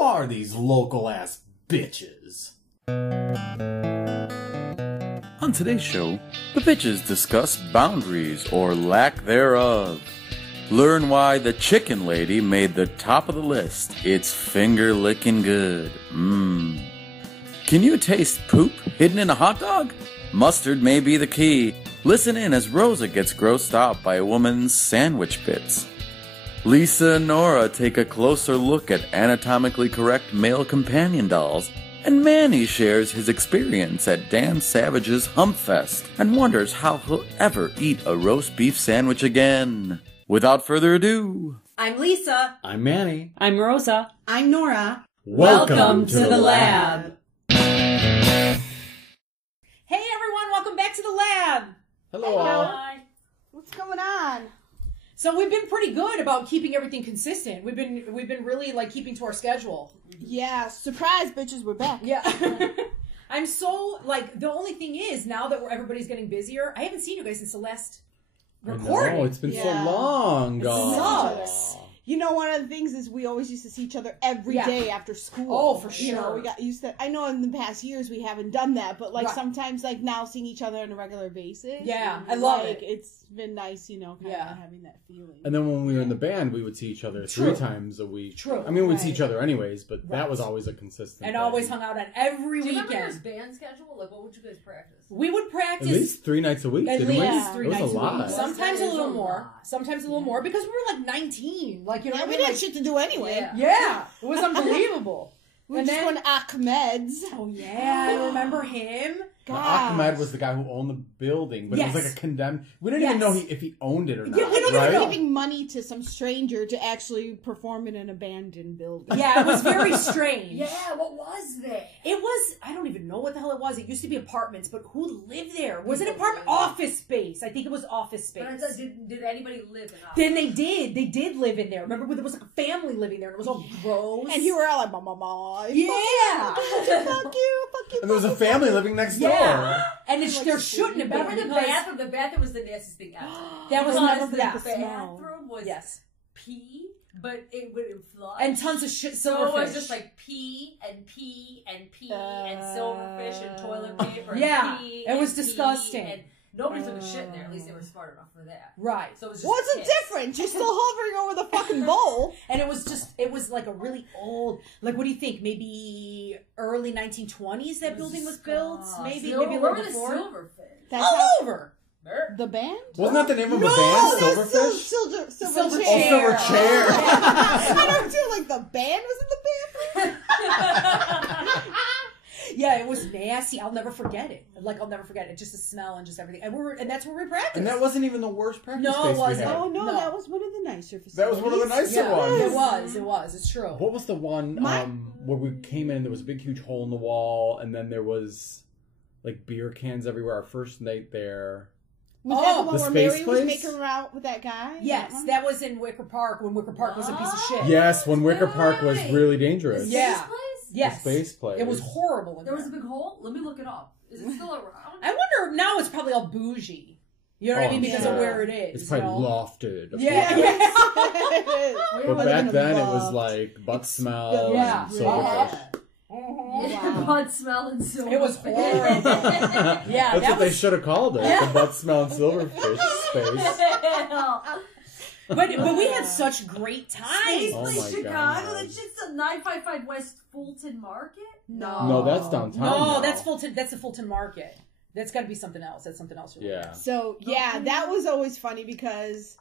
are these local-ass bitches? On today's show, the bitches discuss boundaries or lack thereof. Learn why the chicken lady made the top of the list. It's finger-licking good. Mmm. Can you taste poop hidden in a hot dog? Mustard may be the key. Listen in as Rosa gets grossed out by a woman's sandwich bits. Lisa and Nora take a closer look at anatomically correct male companion dolls. And Manny shares his experience at Dan Savage's Hump Fest and wonders how he'll ever eat a roast beef sandwich again. Without further ado, I'm Lisa. I'm Manny. I'm Rosa. I'm Nora. Welcome to the lab. Hey everyone, welcome back to the lab. Hello all. Hi. What's going on? So we've been pretty good about keeping everything consistent. We've been really like keeping to our schedule. Yeah, surprise, bitches, we're back. Yeah. I'm so like the only thing is now that everybody's getting busier, I haven't seen you guys since the last recording. Oh, it's been so long. It sucks. You know, one of the things is we always used to see each other every day after school. Oh, for sure. You know, we got used to. I know in the past years we haven't done that, but like Right. sometimes, like now seeing each other on a regular basis. Yeah, I love it. It's been nice, you know, kind of having that feeling. And then when we were in the band, we would see each other True. 3 times a week. True. I mean, we'd see Right. each other anyways, but Right. that was always a consistent And thing. always hung out on every Do you remember weekend. your band schedule? Like, what would you guys practice? We would At practice least 3 nights a week, at didn't we? least 3 It was nights a a lot. week. Sometimes a That is little a more. lot. Sometimes a little more because we were like 19. Like, you know Yeah, what I we mean? had Like, shit to do anyway. Yeah. yeah, it was unbelievable. We And just then- went Ahmed's. Oh yeah, I remember him. Now, Ahmed was the guy who owned the building, but it was Yes. like a condemned. We didn't even Yes. know if he owned it or not. Yeah, we don't even right? know. Giving money to some stranger to actually perform in an abandoned building. Yeah, it was very strange. Yeah, what was that? It was, I don't even know what the hell it was. It used to be apartments, but who lived there? Was it People apartment? lived there. Office space. I think it was office space. But I thought, did anybody live in Then they did live in there. Remember, there was like a family living there, and it was all gross. And you were all like, mama, yeah. fuck you. And there was a family living next door. Yeah. And there Like, shouldn't have been. Remember the because- bathroom? The bathroom was the nastiest thing ever. That was Because not the yeah. bathroom was Yes. pee, but it wouldn't flush. And tons of shit, So silverfish. it was just like pee and pee and pee and silverfish and toilet paper. Yeah, and pee it was and pee disgusting. And nobody took a shit in there. At least they were smart enough for that. Right. So it was just What's the piss. difference? You're still hovering over the fucking bowl. And it was like a really old, like, what do you think? Maybe early 1920s that building was built? Maybe a little Remember the before? silverfish? That's All how over. the band? Wasn't that the name of a No, band? That's Silverfish? Silver Silver chair. Oh, Silver Chair. I don't feel like the band was in the bathroom. Yeah, it was nasty. I'll never forget it. Like, I'll never forget it. Just the smell and just everything. And that's where we practiced. And that wasn't even the worst practice No, space it wasn't. we had. Oh no, No. that was one of the nicer facilities. That was one of the nicer Yeah, ones. it was. It's true. What was the one where we came in and there was a big huge hole in the wall and then there was like beer cans everywhere our first night there? Was that the one the where space Mary was place? making out with that guy? Yes, one? that was in Wicker Park when Wicker Park was a piece of shit. Yes, when Wicker Wait, Park was wait. really dangerous. Yeah. Space place? Yes. The space place. It was horrible in There was a there. big hole? Let me look it up. Is it still around? I wonder, now it's probably all bougie. You know what I mean? Because of where it is. It's probably you know? lofted. of Yeah. course. We But were back living then it above. was like butt smell Yeah. and silverfish. Yeah, Wow. butt smell and silverfish. It was horrible. Yeah, That's that what they was. should have called it. The butt smell and silverfish space. But we had such great Space times. Oh Place my Chicago? God. That shit's at 955 West Fulton Market? No, that's downtown. No, now. that's Fulton. That's the Fulton Market. That's got to be something else. That's something else. Yeah. So yeah, that was always funny because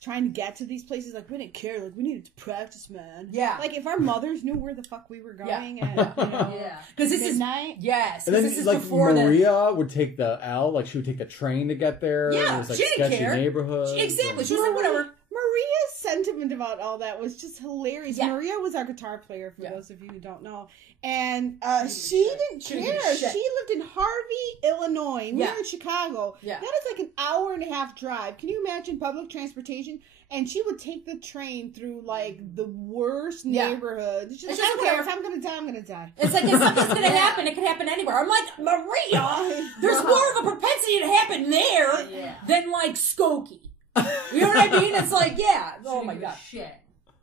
trying to get to these places, like we didn't care, like we needed to practice, man. Yeah. Like if our mothers knew where the fuck we were going at, you know, Yeah. Because this midnight. is yes. And 'cause then this is like before Maria would take the L, like she would take the train to get there. Yeah, it was like she didn't sketchy care. neighborhoods. Exactly. She was like, whatever. Maria's sentiment about all that was just hilarious. Yeah. Maria was our guitar player, for Yeah. those of you who don't know. And she didn't She didn't give a care. shit. She lived in Harvey, Illinois. We Yeah. were in Chicago. Yeah. That is like an hour and a half drive. Can you imagine public transportation? And she would take the train through like the worst Yeah. neighborhoods. She's And like, she I don't doesn't care. care. If I'm going to die, I'm going to die. It's like if something's going to happen, it can happen anywhere. I'm like, Maria, there's more of a propensity to happen there Yeah. than like Skokie. You know what I mean? It's like, yeah. Oh my God. Shit.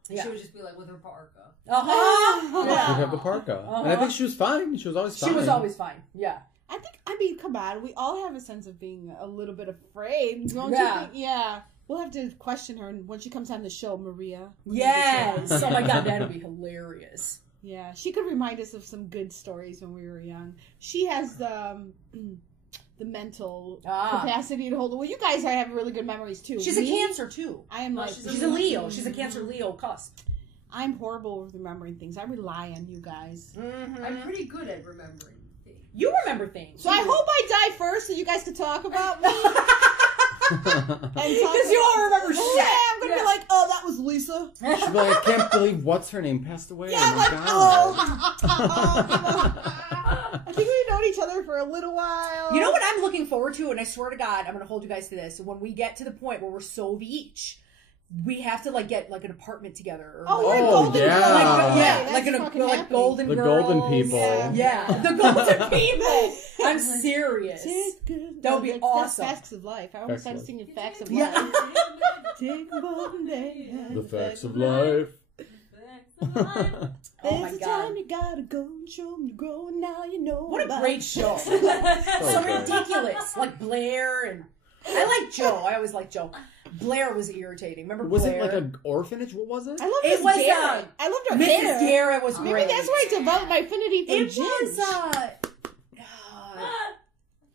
And she would just be like with her parka. She'd have the parka. And I think she was fine. She was always fine. She was always fine. Yeah. I mean, come on. We all have a sense of being a little bit afraid. Don't you Yeah. think? Yeah. We'll have to question her when she comes on the show, Maria. Yes. Oh my God, that'd be hilarious. Yeah, she could remind us of some good stories when we were young. She has the mental capacity to hold it. Well, you guys have really good memories too. She's a Cancer too. I am like she's a Leo. She's a Cancer Leo cusp. I'm horrible with remembering things. I rely on you guys. Mm-hmm. I'm pretty good at remembering things. You remember things. So I hope I die first so you guys can talk about me. Because you all remember shit. Yeah, I'm going to be like, oh, that was Lisa. She'd be like, I can't believe what's her name passed away. Yeah, Oh I'm my like, God. I think we've known each other for a little while. You know what I'm looking forward to, and I swear to God, I'm going to hold you guys to this. When we get to the point where we're so of each, we have to get an apartment together. Or we're golden yeah. girls. Like golden The girls. golden people. Yeah, the golden people. I'm serious. That would be awesome. That's facts of life. I almost started singing facts of Yeah. life. Take one day. The facts of life. Oh my There's a God. time you gotta go and show them you grow, and now you know. What a about great it. show. So Okay. ridiculous. Like Blair and... I like Joe. I always liked Joe. Blair was irritating. Remember Was Blair? it like an orphanage? What was it? I love It Miss was, Garrett. I loved her Mrs. hair. Garrett was Maybe great. that's where I developed my affinity for It Ginge. was,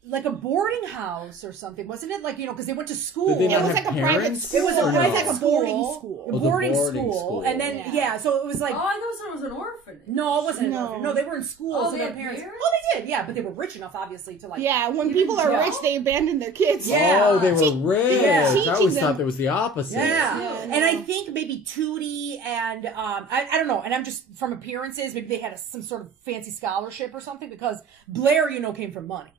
like a boarding house or something, wasn't it? Like, because they went to school. Did they It not was have like a private parents? school. It was Or no? like a boarding school. school. A Oh, the boarding boarding school. school. And then, Yeah. so it was like... Oh, I thought it was an orphanage. No, it wasn't. No. No, they were in school. Oh, so they their had parents... parents? Oh, they did, yeah. But they were rich enough, obviously, to Yeah, when people are Yeah. rich, they abandon their kids. Yeah. Oh, they were rich. Yeah. I always Teaching thought them. there was the opposite. Yeah. Yeah, And no. I think maybe Tootie and, I don't know, and I'm just, from appearances, maybe they had some sort of fancy scholarship or something, because Blair, came from money.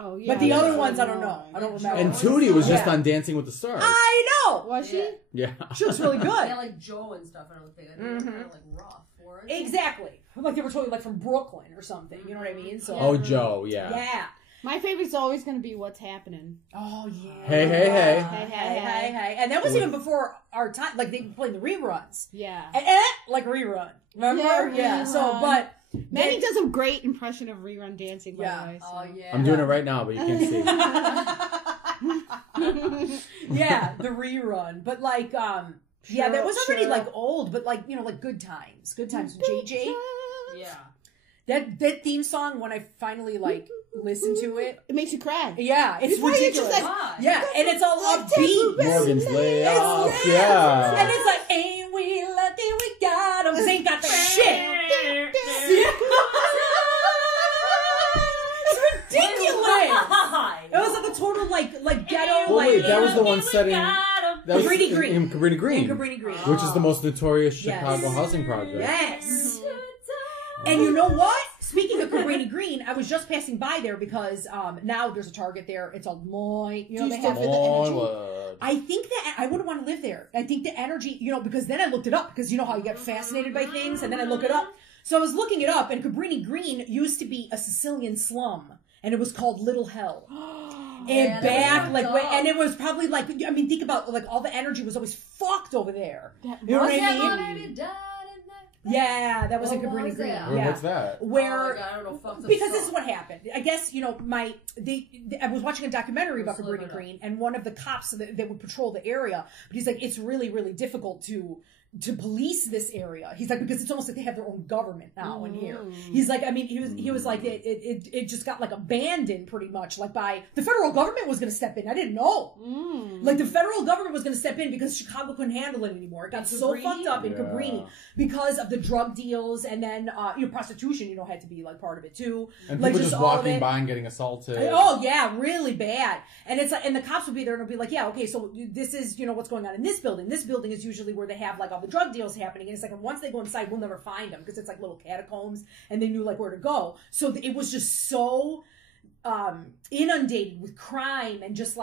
Oh, yeah. But the Yeah. other ones, I don't know. I don't remember. And Tootie was just Yeah. on Dancing with the Stars. I know! Was she? Yeah. She was really They good. had like Joe and stuff. I don't think. I think they were kind of like rough for it. Exactly. Like they were totally like from Brooklyn or something. You know what I mean? So Oh, Joe, yeah. yeah. My favorite's always going to be What's Happening. Oh yeah. Hey, hey, hey. Hey. And that was even before our time. Like they played the reruns. Yeah. Like a rerun. Remember? Yeah, Yeah. So, rerun. but Manny does a great impression of rerun dancing, by Yeah. the way. So. Oh yeah. I'm doing it right now, but you can't see. yeah, the rerun. But like, yeah, that was already like old, but like like Good Times. Good Times with JJ. Yeah. That theme song, when I finally like listen to it, It makes you cry. yeah, it's Before you just, ridiculous. like, Why? Yeah, and it's all upbeat. Morgan's layoff, And yeah. it's like, ain't we lucky we got 'em? 'Cause ain't got the shit. It's ridiculous. It was like a total like ghetto. Well, wait, like, that was the one setting. That was Cabrini Green. in Cabrini Green, in Cabrini Green. which is the most notorious Yes. Chicago housing project. Yes. And you know what? Speaking of Cabrini Green, I was just passing by there because now there's a Target there. It's a Loy. You know, Do they you still have. feel the energy? Lord. I think that I wouldn't want to live there. I think the energy, because then I looked it up because you know how you get fascinated by things, and then I look it up. So I was looking it up, and Cabrini Green used to be a Sicilian slum, and it was called Little Hell. And back, and it was probably like, I mean, think about like all the energy was always fucked over there. You know what I mean? Yeah, that was in What Cabrini was Green. that? Wait, Yeah. what's that? Where I don't know. Fuck because this is what happened. I guess I was watching a documentary about Let's look Cabrini it up. Green, and one of the cops that would patrol the area, but he's like, it's really, really difficult to police this area. He's like, because it's almost like they have their own government now in here. He's like, I mean, he was like, it just got like abandoned pretty much, like by the federal government was going to step in. I didn't know. Like the federal government was going to step in because Chicago couldn't handle it anymore. It got so fucked up in Cabrini because of the drug deals, and then prostitution, had to be like part of it too. And like, people just all of walking it. by and getting assaulted. Oh yeah, really bad. And it's like, and the cops would be there and it'd be like, yeah, okay, so this is what's going on in this building. This building is usually where they have like all the drug deals happening, and it's like, and once they go inside, we'll never find them because it's like little catacombs, and they knew like where to go. So it was just so inundated with crime and just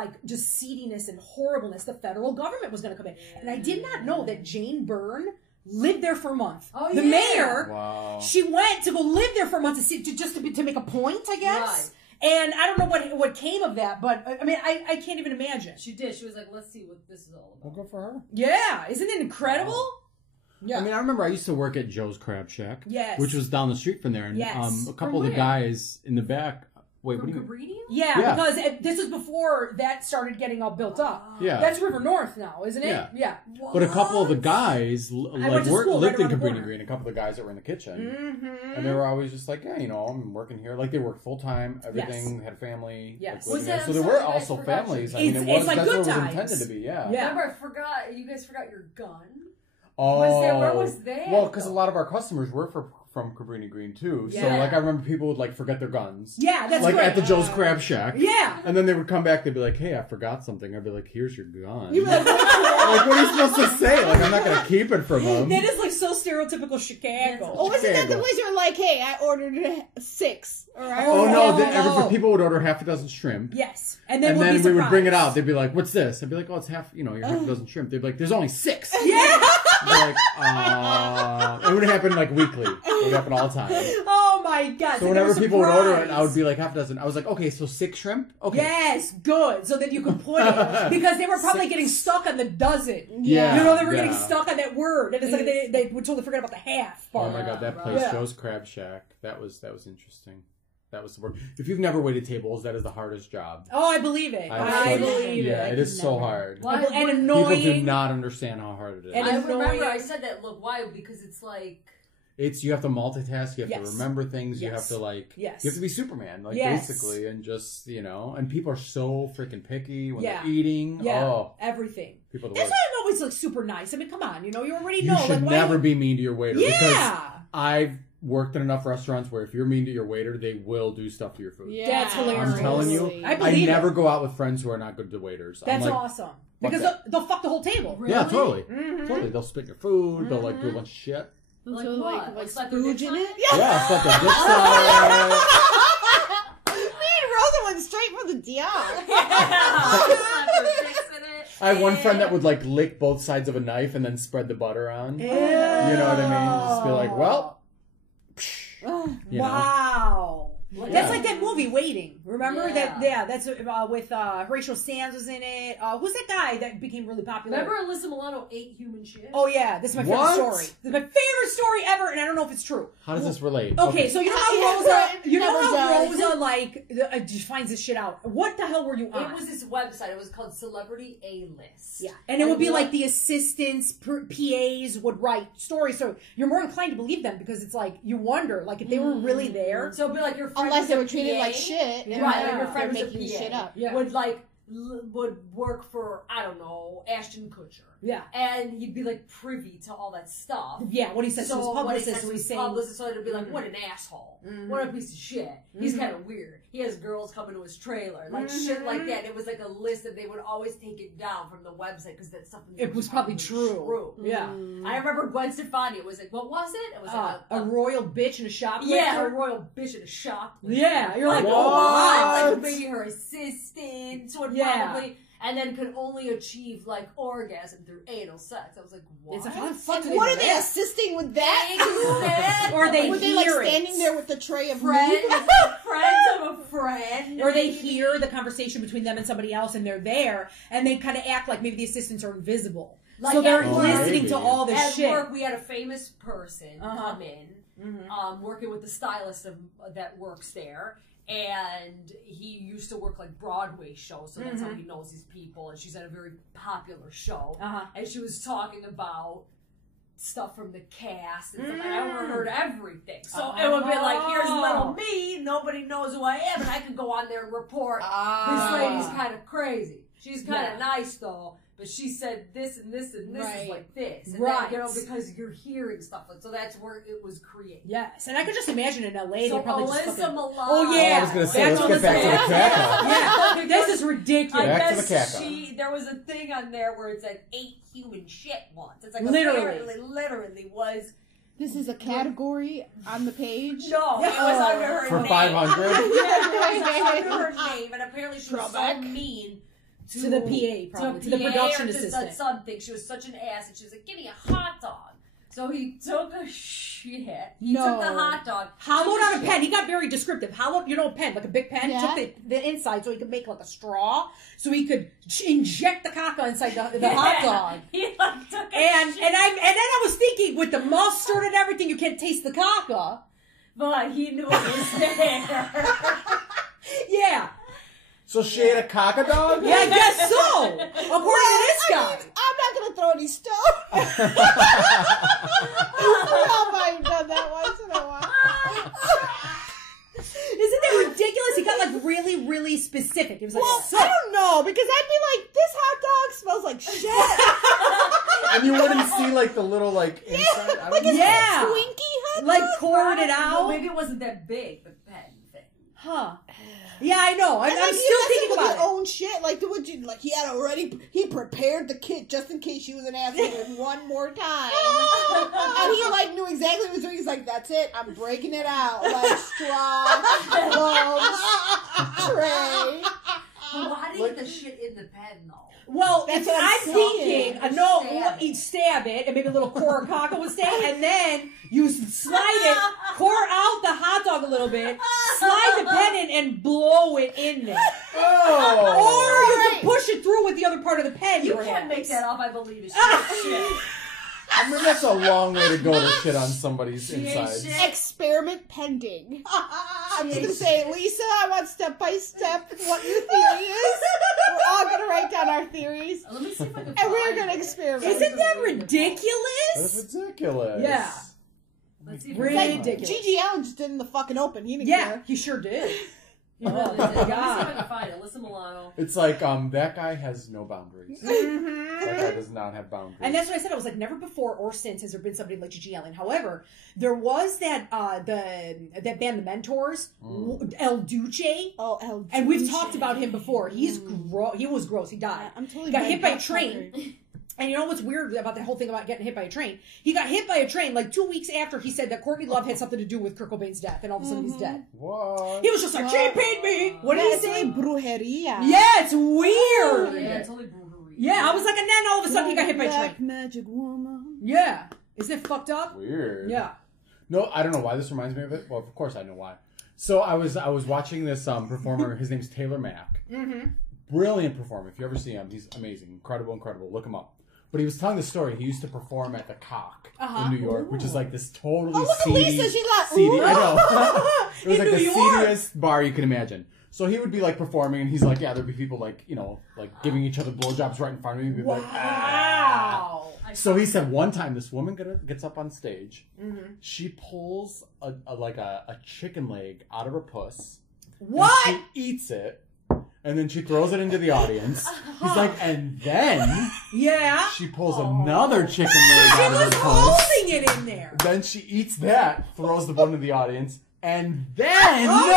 seediness and horribleness. The federal government was going to come in, and I did not know that Jane Byrne lived there for a month. Oh, the yeah. mayor, Wow. she went to go live there for a month to make a point, I guess. Right. And I don't know what came of that, but I mean, I can't even imagine. She did. She was like, let's see what this is all We'll about. go for her. Yeah, isn't it incredible? Yeah. I mean, I remember I used to work at Joe's Crab Shack. Yes. Which was down the street from there. And Yes. a couple of the guys in the back... Wait, From what do you Cabrini? Yeah, because this is before that started getting all built up. Yeah. That's River North now, isn't it? Yeah. But a couple of the guys lived in Cabrini corner. Green. A couple of the guys that were in the kitchen. Mm-hmm. And they were always just like, yeah, I'm working here. Like, they worked full-time, everything, had a family. Yes. Like, so there were also families. I mean, it's like that's good what it was times. intended to be, yeah. Remember, I forgot, you guys forgot your gun? Oh. Where was that? Well, because a lot of our customers were from Cabrini Green, too. So, Yeah. like, I remember people would, like, forget their guns. Yeah, that's like, great. at the Joe's Crab Shack. Yeah. And then they would come back, they'd be like, hey, I forgot something. I'd be like, here's your gun. You were like, like, what are you supposed to say? Like, I'm not going to keep it from them. that is like so stereotypical Chicago. Oh, wasn't that the place where like, hey, I ordered 6? All right. Oh, no. People would order half a dozen shrimp. Yes. And then we would bring it out. They'd be like, what's this? I'd be like, oh, it's half, your half a dozen shrimp. They'd be like, there's only 6. Yeah. They're like, it would happen like weekly. It would happen all the time. Oh my god. So whenever people would order it, I would be like half a dozen. I was like, okay, so 6 shrimp? Okay. Yes, good. So that you could put it. Because they were probably getting stuck on the dozen. Yeah. They were getting stuck on that word. And it's like they would totally forget about the half part. Oh my god, that place, Joe's Crab Shack. That was interesting. That was the work. If you've never waited tables, that is the hardest job. Oh, I believe it. I believe it. Yeah, it is so hard. And annoying. People do not understand how hard it is. And I remember I said that. Look, why? Because it's like... You have to multitask, you have to remember things, you have to you have to be Superman, basically, and just, and people are so freaking picky when they're eating. Yeah, oh, everything. People That's why I'm always like super nice. I mean, come on, you already know. You should never be mean to your waiter. Yeah. Because I've worked in enough restaurants where if you're mean to your waiter, they will do stuff to your food. Yeah. That's hilarious. I'm telling you, I never go out with friends who are not good to waiters. That's awesome. Because they'll fuck the whole table. Really? Yeah, totally. Mm-hmm. Totally. They'll spit your food, they'll do a bunch of shit. Like So, what? like Slap spooge your in dick it? Yeah, it's like a dick side. Me and Rosa went straight for the DR. Slap your dicks in it. I have one friend that would lick both sides of a knife and then spread the butter on. Ew. You know what I mean? Just be like, well. Wow. Yeah. That's like that movie, Waiting. Remember that? Yeah. Yeah, that's with Horatio Sands was in it. Who's that guy that became really popular? Remember Alyssa Milano ate human shit? Oh yeah, this is my favorite What? story. This is my favorite story ever, and I don't know if it's true. How does this relate? Okay, so you know how Yeah, Rosa, right. you know Never how does. Rosa just finds this shit out. What the hell were you on? It was this website. It was called Celebrity A-List. Yeah, and it would be like the assistants, PAs would write stories, so you're more inclined to believe them because it's like you wonder, like if they were really there. So it'd be like your friend Unless was they a were treated PA, like shit. And Right, they're like your friend was a making PA, shit up. Yeah. would work for, I don't know, Ashton Kutcher. Yeah. And you'd be like privy to all that stuff. Yeah, what he says to his what he publicist, says to so he's his saying, publicist, so it'd be like, what an asshole. What a piece of shit. He's kind of weird. He has girls coming to his trailer. Like shit like that. It was like a list and they would always take it down from the website because that stuff was probably true. Yeah. I remember Gwen Stefani. It was like, what was it? It was like a royal bitch and a shoplifter. yeah, a royal bitch in a shop. Yeah, you're like, What? oh, Like maybe her assistant would probably, and then could only achieve like orgasm through anal sex. I was like, what? It's like, how the fuck do What do are they that? assisting with that? Or they Were they hear like it. standing there with the tray of friends, lube? friends of a friend, Or they hear the conversation between them and somebody else, and they're there, and they kind of act like maybe the assistants are invisible. Like so they're at work. listening Maybe. to all this At shit. work, we had a famous person come in, Mm-hmm. working with the stylist that works there. And he used to work like Broadway shows, so that's how he knows these people. And she's at a very popular show, and she was talking about stuff from the cast and stuff. And I overheard everything, so it would be like, "Here's little me. Nobody knows who I am, and I can go on there and report this lady's kind of crazy. She's kind of nice though." But she said this and this and this is like this. And Right. then, because you're hearing stuff. So that's where it was created. Yes, and I could just imagine in LA, So they probably Alyssa just fucking... Milano. Oh, yeah. I was going to say, That's let's get back to the caca. Yeah, this is ridiculous. I Back to the guess caca. there was a thing on there where it said ate human shit once. It's like literally was. This is a category on the page? No, it was under her For name. 500? Yeah, it was under her name, and apparently she was so mean to the PA, probably, to the production assistant. Something. She was such an ass, and she was like, "Give me a hot dog." So he took a shit. He took the hot dog. Hollowed out a pen. He got very descriptive. Hollowed, a pen, like a big pen. Yeah. He took the inside so he could make like a straw. So he could inject the caca inside the hot dog. He like took a and shit. then I was thinking with the mustard and everything, you can't taste the caca. But he knew it was there. Yeah. So she ate a caca dog? Yeah, I guess so. According to this guy. I'm not going to throw any stones. I might have done that once in a while. Isn't that ridiculous? He got like really, really specific. He was like, I don't know, because I'd be like, this hot dog smells like shit. And you wouldn't see like the little like inside. I don't know. yeah. Twinkie hot dog? Like poured it out. Well, maybe it wasn't that big, the pen thing. Huh. Yeah, I know. I'm still thinking about your own shit. Like, would you like? He prepared the kit just in case she was an asshole one more time, and he like knew exactly what he was doing. He's like, "That's it. I'm breaking it out like straw, gloves, tray." Well, why did he get the shit in the pen though? Well, That's I'm what I'm thinking, saying. he'd stab it, and maybe a little core of caca would stay, and then you slide it, pour out the hot dog a little bit, slide the pen in, and blow it in there. Oh. Or you can push it through with the other part of the pen. You perhaps. can't make that up, I believe it's shit. I mean, that's a long way to go to shit on somebody's insides. Experiment pending. I'm just gonna say, Lisa, I want step by step what your theory is. We're all gonna write down our theories, Let me see if I can and we're find gonna it. experiment. Isn't that ridiculous? That's ridiculous. Yeah. Let's see if Really I can ridiculous. Gigi Allen just did in the fucking open. He didn't Yeah, care. he sure did. He really did. my Let me see if God. I can find it. Alyssa Milano. It's like that guy has no boundaries. That guy does not have boundaries. And that's what I said. I was like, never before or since has there been somebody like Gigi Allen. However, there was that that band, The Mentors, El Duce. Oh, El Duce. And we've talked about him before. He was gross. He died. I'm totally got hit by a hungry. train. And you know what's weird about the whole thing about getting hit by a train? He got hit by a train like 2 weeks after he said that Courtney Love had something to do with Kurt Cobain's death, and all of a sudden he's dead. What? He was just like, she paid me. What did he say? Brujeria. Yeah, it's weird. Yeah, it's only brewery. Yeah, I was like, and then all of a sudden he got hit by a Black train. magic woman. Yeah. Isn't it fucked up? Weird. Yeah. No, I don't know why this reminds me of it. Well, of course I know why. So I was watching this performer. His name's Taylor Mack. Mm-hmm. Brilliant performer. If you ever see him, he's amazing. Incredible. Look him up. But he was telling the story. He used to perform at the Cock in New York, which is like this totally look at seedy, Lisa. She's like, seedy. ooh. I know. It was In like New the York. seediest bar you can imagine. So he would be like performing, and he's like, yeah, there'd be people like, like giving each other blowjobs right in front of me. He'd be like, Wow. So he said one time this woman gets up on stage. Mm-hmm. She pulls a chicken leg out of her puss. What? And she eats it. And then she throws it into the audience. He's like, and then Yeah. she pulls another chicken leg She out of her was puss. holding it in there. Then she eats that, throws the bone to the audience, and then Oh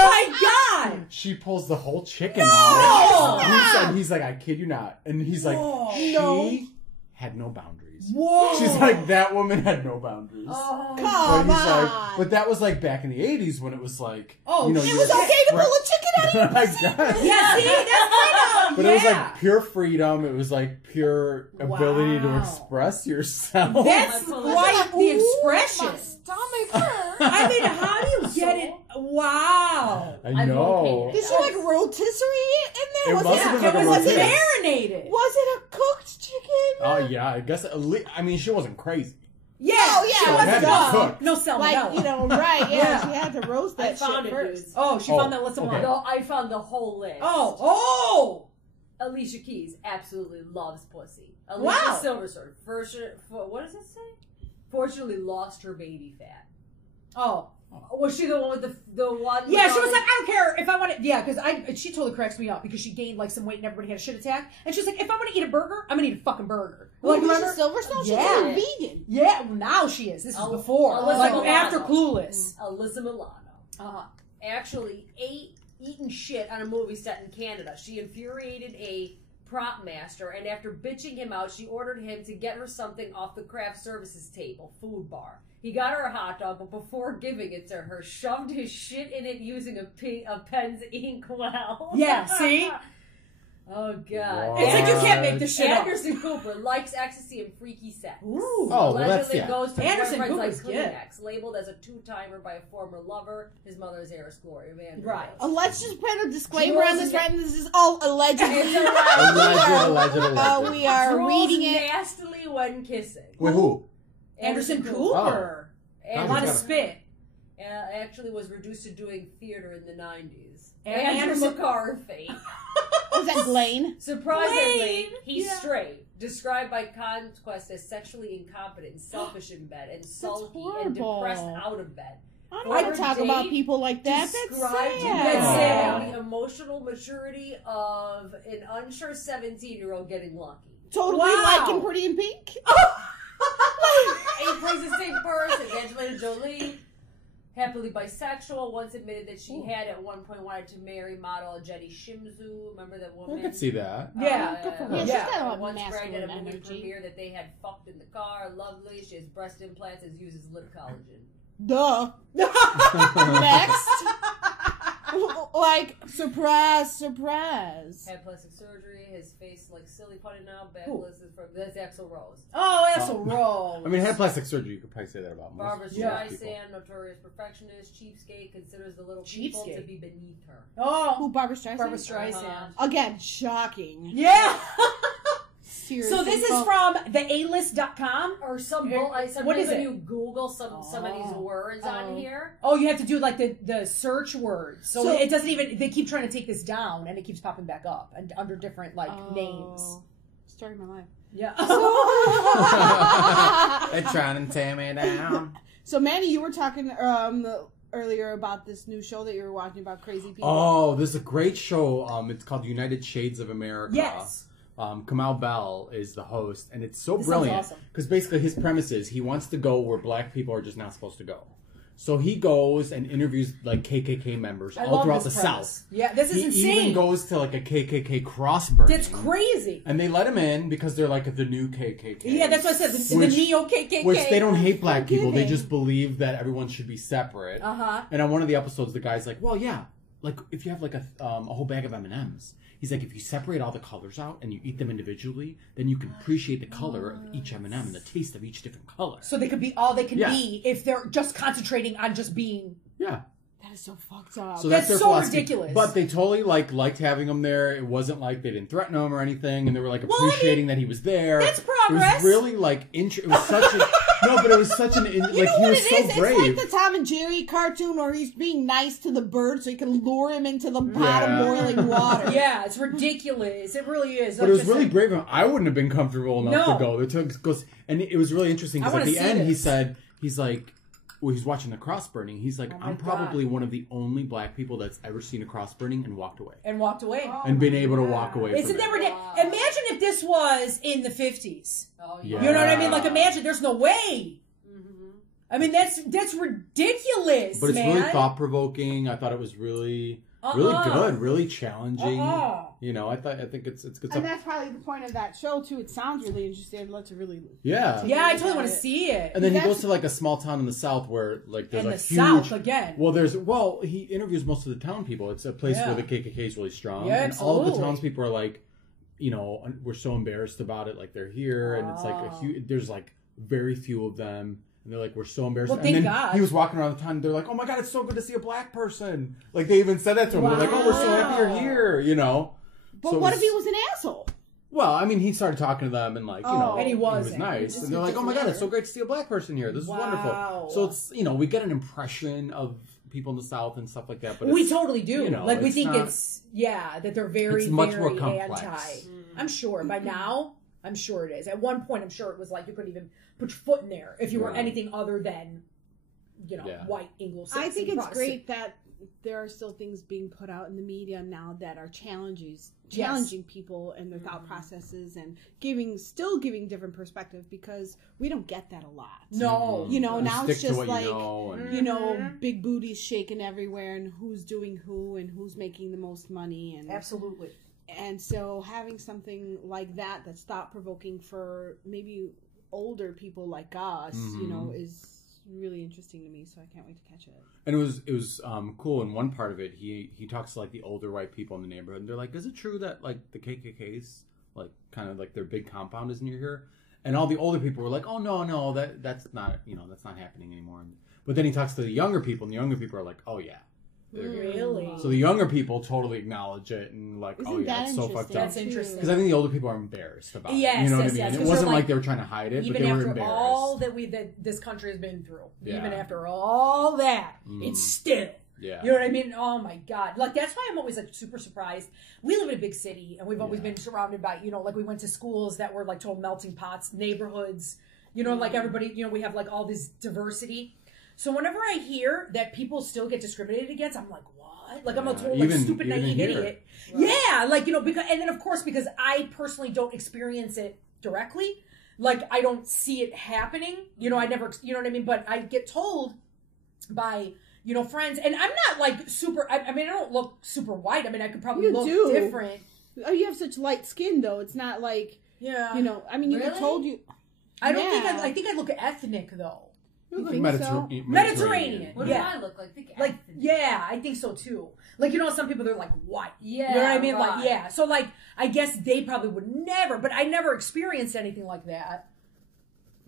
my God. she pulls the whole chicken No! off. He's like, I kid you not. And he's like, Whoa. she had no boundaries. Whoa. She's like, that woman had no boundaries. Oh, But Come he's on. like, but that was like back in the 80s when it was like, Oh, you know, it you It was were- okay to pull a chicken out of your Oh my God. Yeah, see, that's kind of, But it was like pure freedom. It was like pure ability to Wow. express yourself. That's quite the expression. My stomach hurt. I mean, how do you get it? Wow. I know. Did she like rotisserie in there? It Was must it, have been It like was a rotisserie. marinated. was it a cooked chicken? Oh yeah, I guess. I mean, she wasn't crazy. Yeah. Oh, yeah, She it wasn't had to dumb. cook. No salmonella. Like, you know, right, yeah, Yeah. she had to roast I that found shit it, first. dudes. Oh, she found that list of okay. wine. No, I found the whole list. Oh. Alicia Keys absolutely loves pussy. Alicia Wow. Silverstone, what does it say? Fortunately lost her baby fat. Oh. Was she the one with the one? Yeah, with she all was the- like, I don't care if I want to. Yeah, because she totally cracks me up because she gained like some weight and everybody had a shit attack. And she's like, if I'm gonna eat a burger, I'm gonna eat a fucking burger. Like, Alicia remember? Silverstone? She's Yeah. a vegan. Yeah, well, now she is. This is Oh, before. Alyssa Like Milano. after Clueless. Alyssa Milano actually eaten shit on a movie set in Canada. She infuriated a prop master, and after bitching him out, she ordered him to get her something off the craft services table, food bar. He got her a hot dog, but before giving it to her, shoved his shit in it using a pen's ink well. Yeah, see? Oh, God. It's like you can't make this shit up. Anderson Cooper likes ecstasy and freaky sex. Ooh. Oh, well, that's, yeah. Goes to Anderson boyfriends like Cooper's Kleenex, labeled as a two-timer by a former lover, his mother is heiress Gloria Vanderbilt. Right. Let's just put a disclaimer on this, right? This is all allegedly. Allegedly. We are reading it. Nastily when kissing. With who? Anderson Cooper. And a lot of spit. Actually was reduced to doing theater in the 90s. Andrew McCarthy. Was that Blaine? Surprisingly, he's straight. Described by Conquest as sexually incompetent, selfish in bed, and sulky and depressed out of bed. I don't want to talk about people like that. Described sad. the emotional maturity of an unsure 17-year-old getting lucky. Totally like in Pretty in Pink. He plays the same person. Angelina Jolie, happily bisexual, once admitted that she had at one point wanted to marry model Jenny Shimizu. Remember that woman? I could see that. She's got a lot of once bragged at a masculine movie energy. premiere that they had fucked in the car. Lovely. She has breast implants and uses lip collagen. Duh. Next. Like, surprise. Had plastic surgery. His face like silly putty now. Backless is from that's Axl Rose. Oh, Axl Rose. I mean, had plastic surgery. You could probably say that about most. Barbara Streisand, notorious perfectionist, cheapskate, considers the little people to be beneath her. Oh, who? Barbara Streisand. Barbara Streisand. Again, shocking. Yeah. Seriously. So this is from the alist.com or some what is it? You Google some of these words on here. Oh, you have to do like the search words. So it doesn't even. They keep trying to take this down, and it keeps popping back up and under different names. Story of my life. Yeah. They're trying to tear me down. So Manny, you were talking earlier about this new show that you were watching about crazy people. Oh, this is a great show. It's called United Shades of America. Yes. Kamal Bell is the host, and it's so this brilliant awesome. Because basically his premise is he wants to go where black people are just not supposed to go. So he goes and interviews like KKK members all throughout the South. Yeah, this is insane. He even goes to like a KKK cross burning. That's crazy. And they let him in because they're like the new KKK. Yeah, that's what I said. The neo KKK. Which they don't hate black people. They just believe that everyone should be separate. And on one of the episodes, the guy's like, "Well, yeah, like if you have like a whole bag of M&Ms." He's like, if you separate all the colors out and you eat them individually, then you can appreciate the color of each M&M and the taste of each different color. So they could be all they can be if they're just concentrating on just being. Yeah. That is so fucked up. So that's their so philosophy. ridiculous. But they totally liked having him there. It wasn't like they didn't threaten him or anything, and they were like appreciating that he was there. That's progress. It was really like it was such a it was such an you know he what was it so is? brave. It's like the Tom and Jerry cartoon where he's being nice to the bird so he can lure him into the pot of boiling water. Yeah, it's ridiculous. It really is. But it was really brave of him. I wouldn't have been comfortable enough to go. And it was really interesting because at the end he said he's like. Well, he's watching the cross burning. He's like, I'm probably one of the only black people that's ever seen a cross burning and walked away. And been able to walk away. Isn't that ridiculous? Imagine if this was in the 50s. Oh, yeah. You know what I mean? Like, imagine, there's no way. I mean, that's ridiculous, But it's man. really thought-provoking. I thought it was really good, really challenging. You know, I think it's good stuff. And that's probably the point of that show, too. It sounds really interesting. I'd love to really... Yeah, I totally want to see it. And then he goes to, like, a small town in the South where, like, there's a huge... South, again. Well, he interviews most of the town people. It's a place where the KKK is really strong. Yeah, and all of the townspeople are like, you know, we're so embarrassed about it. Like, they're here, and it's like there's, like, very few of them. And they're like, we're so embarrassed. Well, and then God. he was walking around the town, and they're like, oh my God, it's so good to see a black person. Like, they even said that to him. They're like, oh, we're so happy you're here, you know? But so what if he was an asshole? Well, I mean, he started talking to them, and like, you know, and he was nice. And they're like, oh my God, it's so great to see a black person here. This is wonderful. So it's, you know, we get an impression of people in the South and stuff like that. But we totally do. You know, like, we think that they're very, much very more complex. anti. I'm sure. By now, I'm sure it is. At one point, I'm sure it was like you couldn't even put your foot in there if you were anything other than, you know, white Anglo-Saxon. I think it's great that there are still things being put out in the media now that are challenging people and their thought processes and still giving different perspective, because we don't get that a lot. No. You know, now it's just like, you know, big booties shaking everywhere and who's doing who and who's making the most money. And absolutely. And so having something like that that's thought-provoking for maybe older people like us, you know, is really interesting to me, so I can't wait to catch it. And it was cool. In one part of it, he talks to like the older white people in the neighborhood, and they're like, "Is it true that like the KKK's like kind of like their big compound is near here?" And all the older people were like, "Oh no, that's not that's not happening anymore." But then he talks to the younger people, and the younger people are like, "Oh yeah." Really? So the younger people totally acknowledge it and like, Isn't oh yeah, it's so interesting? fucked up. That's interesting. Because I think the older people are embarrassed about it. Yes, You know yes, what I yes, mean? It 'cause wasn't they're like they were trying to hide it, but Even they were after embarrassed. all that this country has been through, Yeah. even after all that, it's still. Yeah. You know what I mean? Oh my God. Like, that's why I'm always like super surprised. We live in a big city and we've always been surrounded by, like we went to schools that were like total melting pots, neighborhoods, like everybody, we have like all this diversity. So whenever I hear that people still get discriminated against, I'm like, what? Like, I'm a total like stupid, naive idiot. Right. Yeah. Like, because, and then of course, because I personally don't experience it directly, like I don't see it happening, I never, you know what I mean? But I get told by, friends, and I'm not like super, I mean, I don't look super white. I mean, I could probably look different. Oh, you have such light skin though. It's not like, I mean, you get told you. I don't think I think I look ethnic though. You like think Mediterranean. What do I look like? I think so too. Like, some people, they're like white. Yeah. You know what I mean? Right. Like, yeah. So like, I guess they probably would never, but I never experienced anything like that.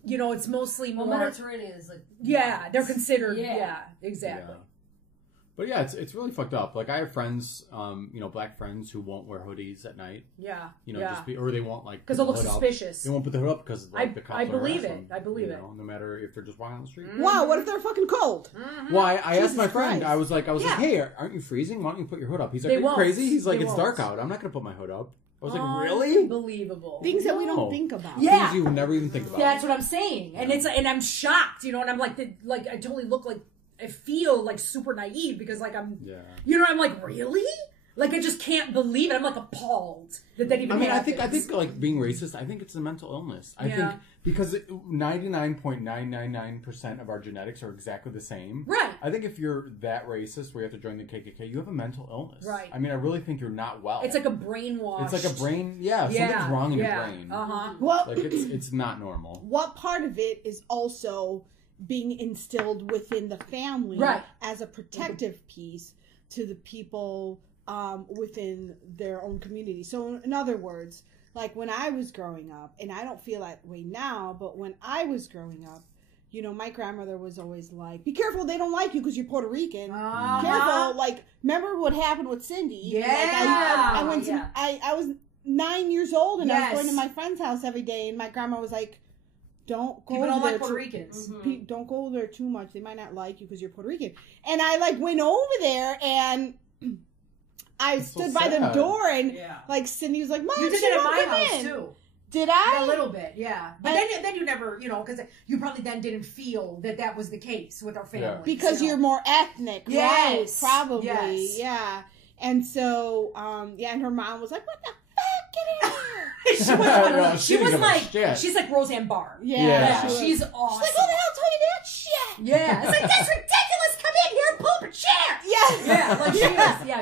It's mostly more. Mediterranean is like. Yeah, they're considered. Yeah, exactly. Yeah. But yeah, it's really fucked up. Like I have friends, black friends who won't wear hoodies at night. Yeah. Or they won't like because it looks suspicious. They won't put the hood up because like, the cops I believe it. I believe it. No matter if they're just walking on the street. Wow, what if they're fucking cold? Mm-hmm. Well, I asked my friend. Christ. I was like, hey, aren't you freezing? Why don't you put your hood up? He's like, They are you won't. crazy? He's like, They it's won't. dark out. I'm not gonna put my hood up. I was like, really? Unbelievable. Things that we No. don't think about. Yeah. Things you would never even think about. That's what I'm saying, and and I'm shocked, and I'm like, I totally look like I feel like super naive because like I'm, I'm like, really? Like I just can't believe it. I'm like appalled that even happens. I think like being racist. I think it's a mental illness. I think because 99.999% of our genetics are exactly the same. Right. I think if you're that racist where you have to join the KKK, you have a mental illness. Right. I mean, I really think you're not well. It's like a brainwash. It's like a brain. Yeah. Something's wrong in your brain. Well, Like it's not normal. what part of it is also being instilled within the family as a protective piece to the people within their own community. So in other words, like when I was growing up, and I don't feel that way now, but when I was growing up, my grandmother was always like, be careful, they don't like you because you're Puerto Rican. Careful, like, remember what happened with Cindy? Yeah. Like, I was 9 years old, and I was going to my friend's house every day, and my grandma was like, don't go People over don't there like Puerto Ricans. Don't go there too much. They might not like you because you're Puerto Rican. And I like went over there and I stood by the door and like Cindy was like, Mom, you did that at my house too. Did I? A little bit, yeah. But then you never, because you probably then didn't feel that was the case with our family. Because you're more ethnic, right? Probably, yeah. And so, and her mom was like, what the fuck? Get in here. she was like, she's like Roseanne Barr. Yeah. She's awesome. She's like, who the hell told you that shit? Yeah. It's like, that's ridiculous. Come in here and pull up a chair.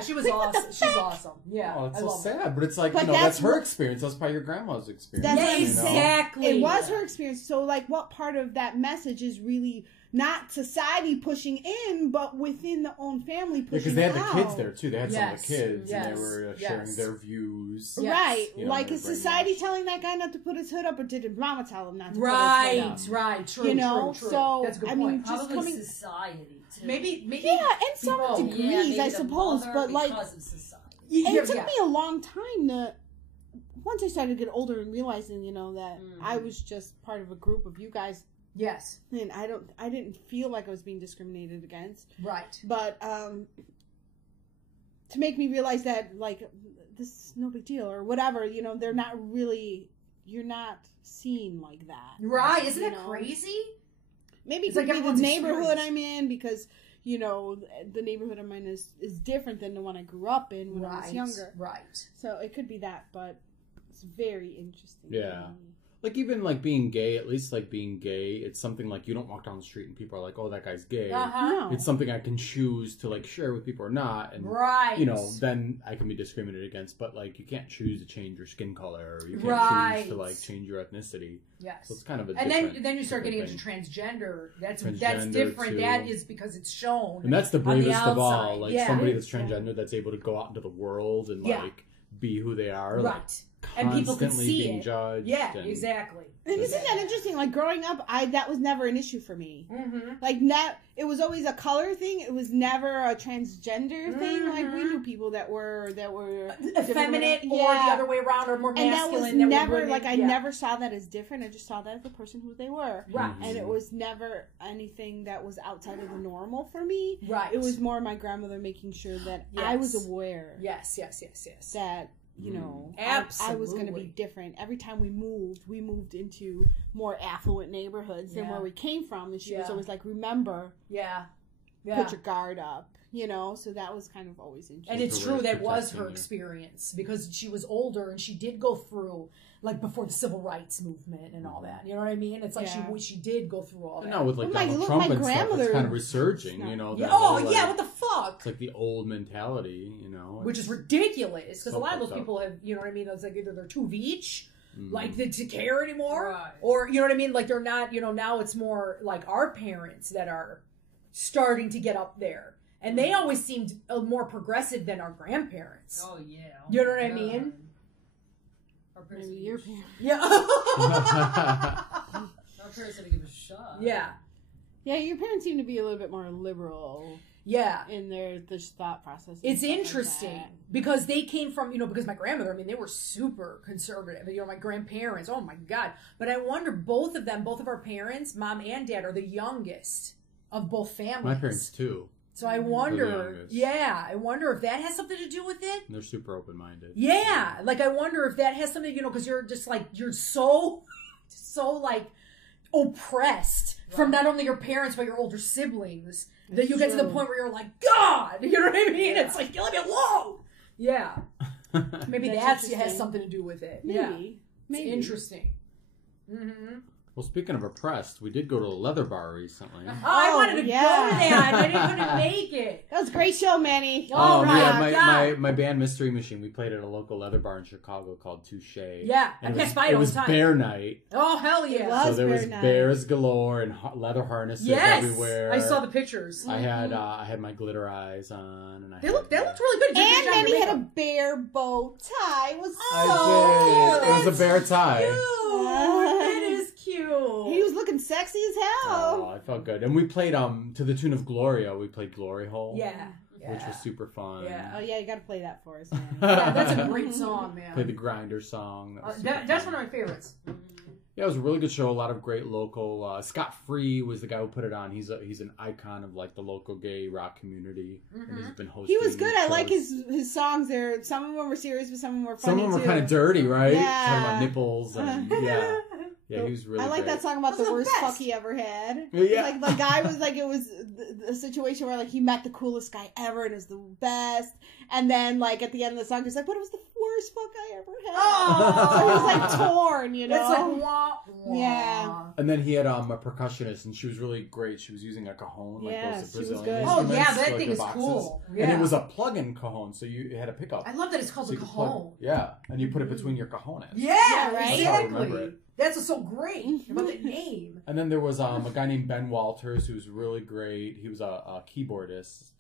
She was awesome. She's awesome. Yeah. Oh, it's so sad, but it's like, that's her experience. That's probably your grandma's experience. Exactly. It was her experience. So, like, what part of that message is really not society pushing in, but within the own family pushing out? Because they had the kids there, too. They had some of the kids, and they were sharing their views. Right. Like, is society telling that guy not to put his hood up, or did his mama tell him not to put his hood up? Right. True, true. So, that's a good I point. mean, just probably society, too. Maybe. Yeah, in some degrees, I suppose, but like, because of society. It took me a long time to, once I started to get older and realizing, that I was just part of a group of you guys. Yes. And I didn't feel like I was being discriminated against. Right. But to make me realize that, like, this is no big deal or whatever, they're not really, you're not seen like that. Right. Isn't that crazy? Maybe it's like the neighborhood I'm in, because, the neighborhood I'm in is different than the one I grew up in when I was younger. Right. So it could be that, but it's very interesting. Yeah. Like, even, like, being gay, at least, like, being gay, it's something, like, you don't walk down the street and people are like, oh, that guy's gay. No. It's something I can choose to, like, share with people or not. And, you know, then I can be discriminated against. But, like, you can't choose to change your skin color. Or you can't choose to, like, change your ethnicity. Yes. So it's kind of a and different then you start getting thing. into transgender. That's Transgender, different. too. That is because it's shown. And that's the bravest of all. outside. Like, Yeah. somebody that's transgender that's able to go out into the world and, like, be who they are. Right. Like, and people can constantly see being it. judged. Yeah, and, exactly. And isn't that interesting? Like, growing up, that was never an issue for me. Mm-hmm. Like, it was always a color thing. It was never a transgender thing. Like, we knew people that were effeminate or the other way around, or more masculine. And that was never, women, like, I never saw that as different. I just saw that as the person who they were. Right. And it was never anything that was outside of the normal for me. Right. It was more my grandmother making sure that I was aware. Yes. That, you know, Absolutely. I was going to be different. Every time we moved into more affluent neighborhoods than where we came from. And she was always like, remember, put your guard up, you know? So that was kind of always interesting. And it's true, that was her experience, because she was older and she did go through, like, before the civil rights movement and all that. You know what I mean? It's like she did go through all that. No, with, like, Donald Trump and stuff, it's kind of resurging, you know? What the fuck? It's like the old mentality, you know? Which is ridiculous, because so a lot of those people have, you know what I mean? It's like either they're too veach, like, to care anymore, Right. or, you know what I mean? Like, they're not, you know, now it's more like our parents that are starting to get up there. And they always seemed more progressive than our grandparents. Oh, yeah. You know what I mean? Our parents Maybe didn't your give a parents. Yeah. Our parents didn't give a shot. Yeah. Yeah, your parents seem to be a little bit more liberal. Yeah. In their thought process. It's interesting because they came from, you know, because my grandmother, I mean, they were super conservative. You know, my grandparents, oh my God. But I wonder, both of our parents, mom and dad, are the youngest of both families. My parents, too. So I wonder, I wonder if that has something to do with it. They're super open-minded. Yeah. Like, I wonder if that has something, you know, because you're just like, you're so like oppressed from not only your parents, but your older siblings. That you get to the point where you're like, God, you know what I mean? It's like, let me alone. Yeah. Maybe that has something to do with it. Maybe. It's interesting. Mm-hmm. Well, speaking of oppressed, we did go to a leather bar recently. Oh, I wanted to go to that. I couldn't make it. That was a great show, Manny. My band Mystery Machine, we played at a local leather bar in Chicago called Touche. Yeah, I pass by it all the time. It was bear night. Oh, hell yeah. So there was bears galore and leather harnesses everywhere. I saw the pictures. I had my glitter eyes on. And they looked really good. And Manny had a bear bow tie. It was so cute. It was a bear tie. It is cute. He was looking sexy as hell. Oh, I felt good. And we played to the tune of Gloria. We played Glory Hole. Yeah. Which was super fun. Yeah. Oh, yeah, you got to play that for us, man. Yeah, that's a great song, man. Played the Grinder song. That's one of my favorites. Yeah, it was a really good show. A lot of great local. Scott Free was the guy who put it on. He's an icon of, like, the local gay rock community, and he's been hosting. He was good. I like his songs. There, some of them were serious, but some of them were funny. Some of them were kind of dirty, right? Yeah. Talking about nipples and Yeah, he was really I like great. that song about the worst fuck he ever had. Yeah. Like, the guy was like, it was a situation where, like, he met the coolest guy ever and it was the best. And then, like, at the end of the song, he's like, but it was the worst fuck I ever had. Oh. So he was, like, torn, you know? It's like, wah, wah. Yeah. And then he had a percussionist, and she was really great. She was using a cajon, like those she was Brazilian good. Oh, instruments, yeah, that like thing the is boxes. cool. And Yeah. it was a plug-in cajon, so you had a pickup. I love that it's called so a cajon. Yeah, and you put it between your cajones. Yeah, right? exactly. That's what's so great about that name. And then there was a guy named Ben Walters, who was really great. He was a keyboardist.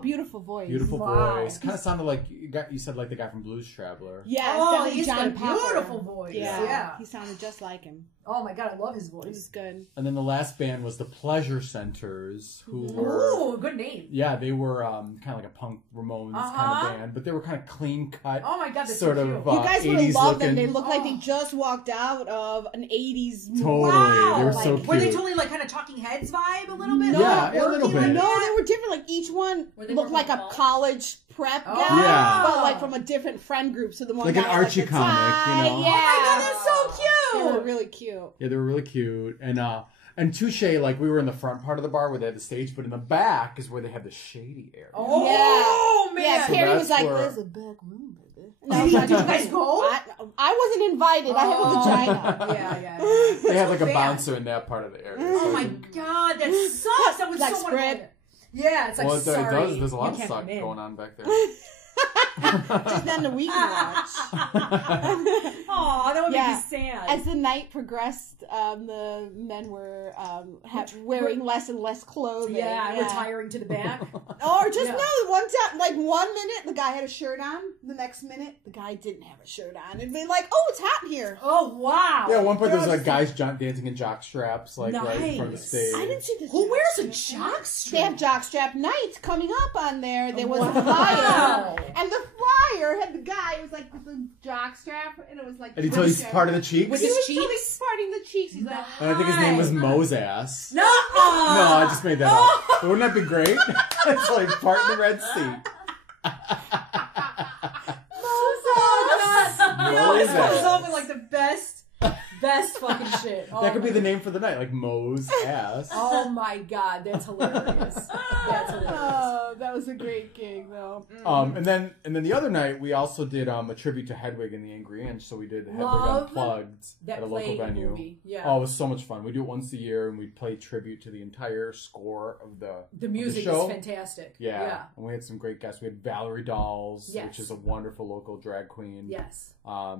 Beautiful voice. Beautiful Wow. voice. Kind of sounded like you said, like the guy from Blues Traveler. Yeah, he's John got a beautiful voice. Yeah. He sounded just like him. Oh my God, I love his voice. It was good. And then the last band was the Pleasure Centers, who were... Ooh, good name. Yeah, they were kind of like a punk Ramones kind of band, but they were kind of clean cut. Oh my God, that's sort so of cute. You guys would have 80s loved them. looking. They looked like they just walked out of an 80s movie. Totally. Wow. They were so Like, cute. were they totally like kind of Talking Heads vibe a little bit? Yeah, a little bit. No, they were different. Like, each one Were they looked more like a punk? college prep guy, Yeah. but like from a different friend group. So the one Like guy an had, Archie like, the comic, tie. you know? Yeah. Oh my God, that's so They were cute. really cute. Yeah, they were really cute. And Touche, like, we were in the front part of the bar where they had the stage, but in the back is where they had the shady area. Oh man. Yeah, So Carrie that's was like, where- "There's a back room, baby." No, did you guys go? I wasn't invited. I have a vagina. Yeah. They have like a bouncer in that part of the area. Oh my god, that sucks. That was like so spread. Yeah, it's like, well, sorry. it does. There's a lot of you suck can't come in. going on back there. Just then the week watch. Oh, that would make me sad. As the night progressed, the men were wearing less and less clothing. Yeah, retiring to the back. Or just no, one time, like 1 minute the guy had a shirt on, the next minute the guy didn't have a shirt on, and be like, "Oh, it's hot here." Oh wow. Yeah, at one point there was like guys dancing in jock straps, like right in front of the stage. I didn't see this. Who wears a jock strap? They have jockstrap nights coming up on there. There was a flyer, and the flyer had the guy. It was like the jockstrap, and it was like. And he told you part of the cheeks. He was totally parting the cheeks. He's like, and I think his name was Mo's ass. No, I just made that up. Wouldn't that be great? It's like part in the Red Sea. Mo's ass. Something like the best fucking shit. That could be the name for the night, like Mo's ass. Oh my god, that's hilarious. That's hilarious. Oh, that was a great gig, though. And then the other night we also did a tribute to Hedwig and the Angry Inch, so we did Hedwig Unplugged at a local venue. Movie. Yeah. Oh, it was so much fun. We do it once a year, and we play tribute to the entire score of the music show. is fantastic. Yeah, and we had some great guests. We had Valerie Dolls, Yes. which is a wonderful local drag queen. Yes.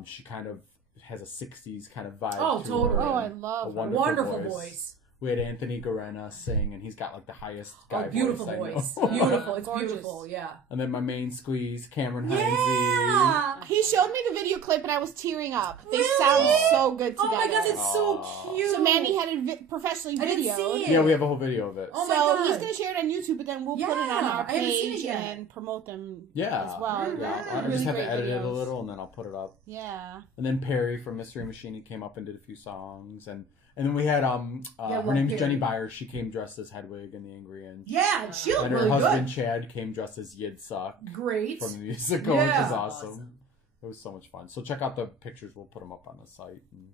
She kind of has a 60s kind of vibe. Oh, to totally. her. Oh, I love her. Wonderful voice. We had Anthony Garena sing, and he's got like the highest guy beautiful voice. Beautiful. It's Gorgeous. beautiful. Yeah. And then my main squeeze, Cameron Heinze. Yeah. He showed me the video clip, and I was tearing up. They sound so good together. Oh my god, it's so cute. So Manny had it professionally I didn't videoed. see it. Yeah, we have a whole video of it. Oh my So god. he's going to share it on YouTube, but then we'll put it on our I haven't seen it page yet. and promote them Yeah. as well. Yeah, I Really just have to great edit it a videos. little, and then I'll put it up. Yeah. And then Perry from Mystery Machine, he came up and did a few songs, and then we had her love name's Perry. Jenny Byers. She came dressed as Hedwig and the Angry Inch. Yeah, she looked And her really husband good. Chad came dressed as Yid Suck Great. from the musical, Yeah. which is awesome. It was so much fun. So check out the pictures. We'll put them up on the site. And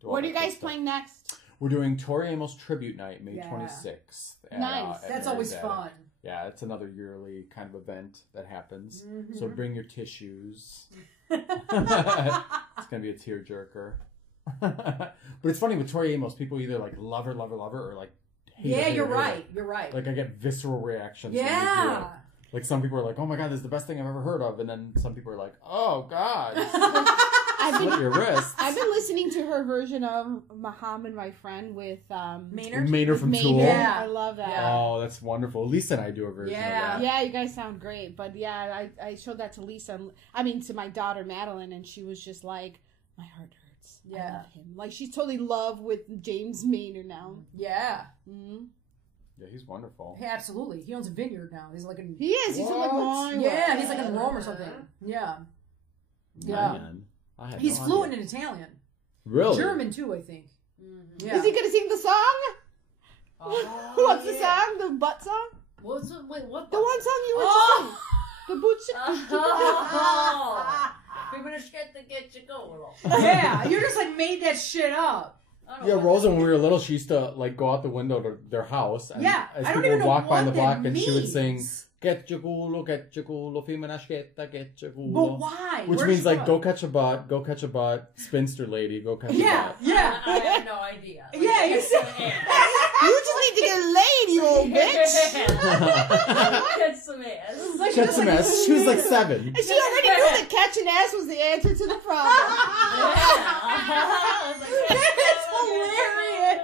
do all What are that you good guys stuff. playing next? We're doing Tori Amos Tribute Night, May Yeah. 26th. Nice. at That's always Mary's Attic. fun. Yeah, it's another yearly kind of event that happens. Mm-hmm. So bring your tissues. It's gonna be a tearjerker. But it's funny with Tori Amos, people either like love her, or like hate her. Yeah, hate you're her, hate her. right. You're right. Like I get visceral reactions. when they do Yeah. it. Like some people are like, "Oh my god, this is the best thing I've ever heard of," and then some people are like, "Oh god, slit your wrist." I've been listening to her version of Muhammad, my friend, with Maynard from Maynard. Tool. Yeah. I love that. Yeah. Oh, that's wonderful. Lisa and I do a version Yeah. of that. Yeah, you guys sound great. But yeah, I showed that to Lisa. To my daughter Madeline, and she was just like, my heart hurts. I Yeah. love him. Like she's totally in love with James Maynard now. Yeah. Mm-hmm. Yeah, he's wonderful. Hey, absolutely. He owns a vineyard now. He's like in. He is. He's What? like Yeah, he's like in Rome or something. Yeah. Yeah. Man, I had He's no fluent idea. in Italian. Really? German too, I think. Yeah. Is he gonna sing the song? Oh, What's the yeah. song? The butt song? What's it? Wait, what? The one song you were Oh. singing. The boot. Oh. We're gonna get you going. Yeah, you just like made that shit up. Yeah, Rosa, when we were little, she used to like go out the window to their house, and Yeah, as I don't people even would know walk by what the block, that and she would sing means. "Get your culo, femina sketa, get your But culo," why? which Where's means she like from? go catch a butt, spinster lady, go catch a Yeah, butt. yeah. I have no idea. Yeah, you said. You just need to get laid, you old bitch. Get some ass. Like, Catch some ass. She was like 7. And she already knew that catching ass was the answer to the problem. That's hilarious.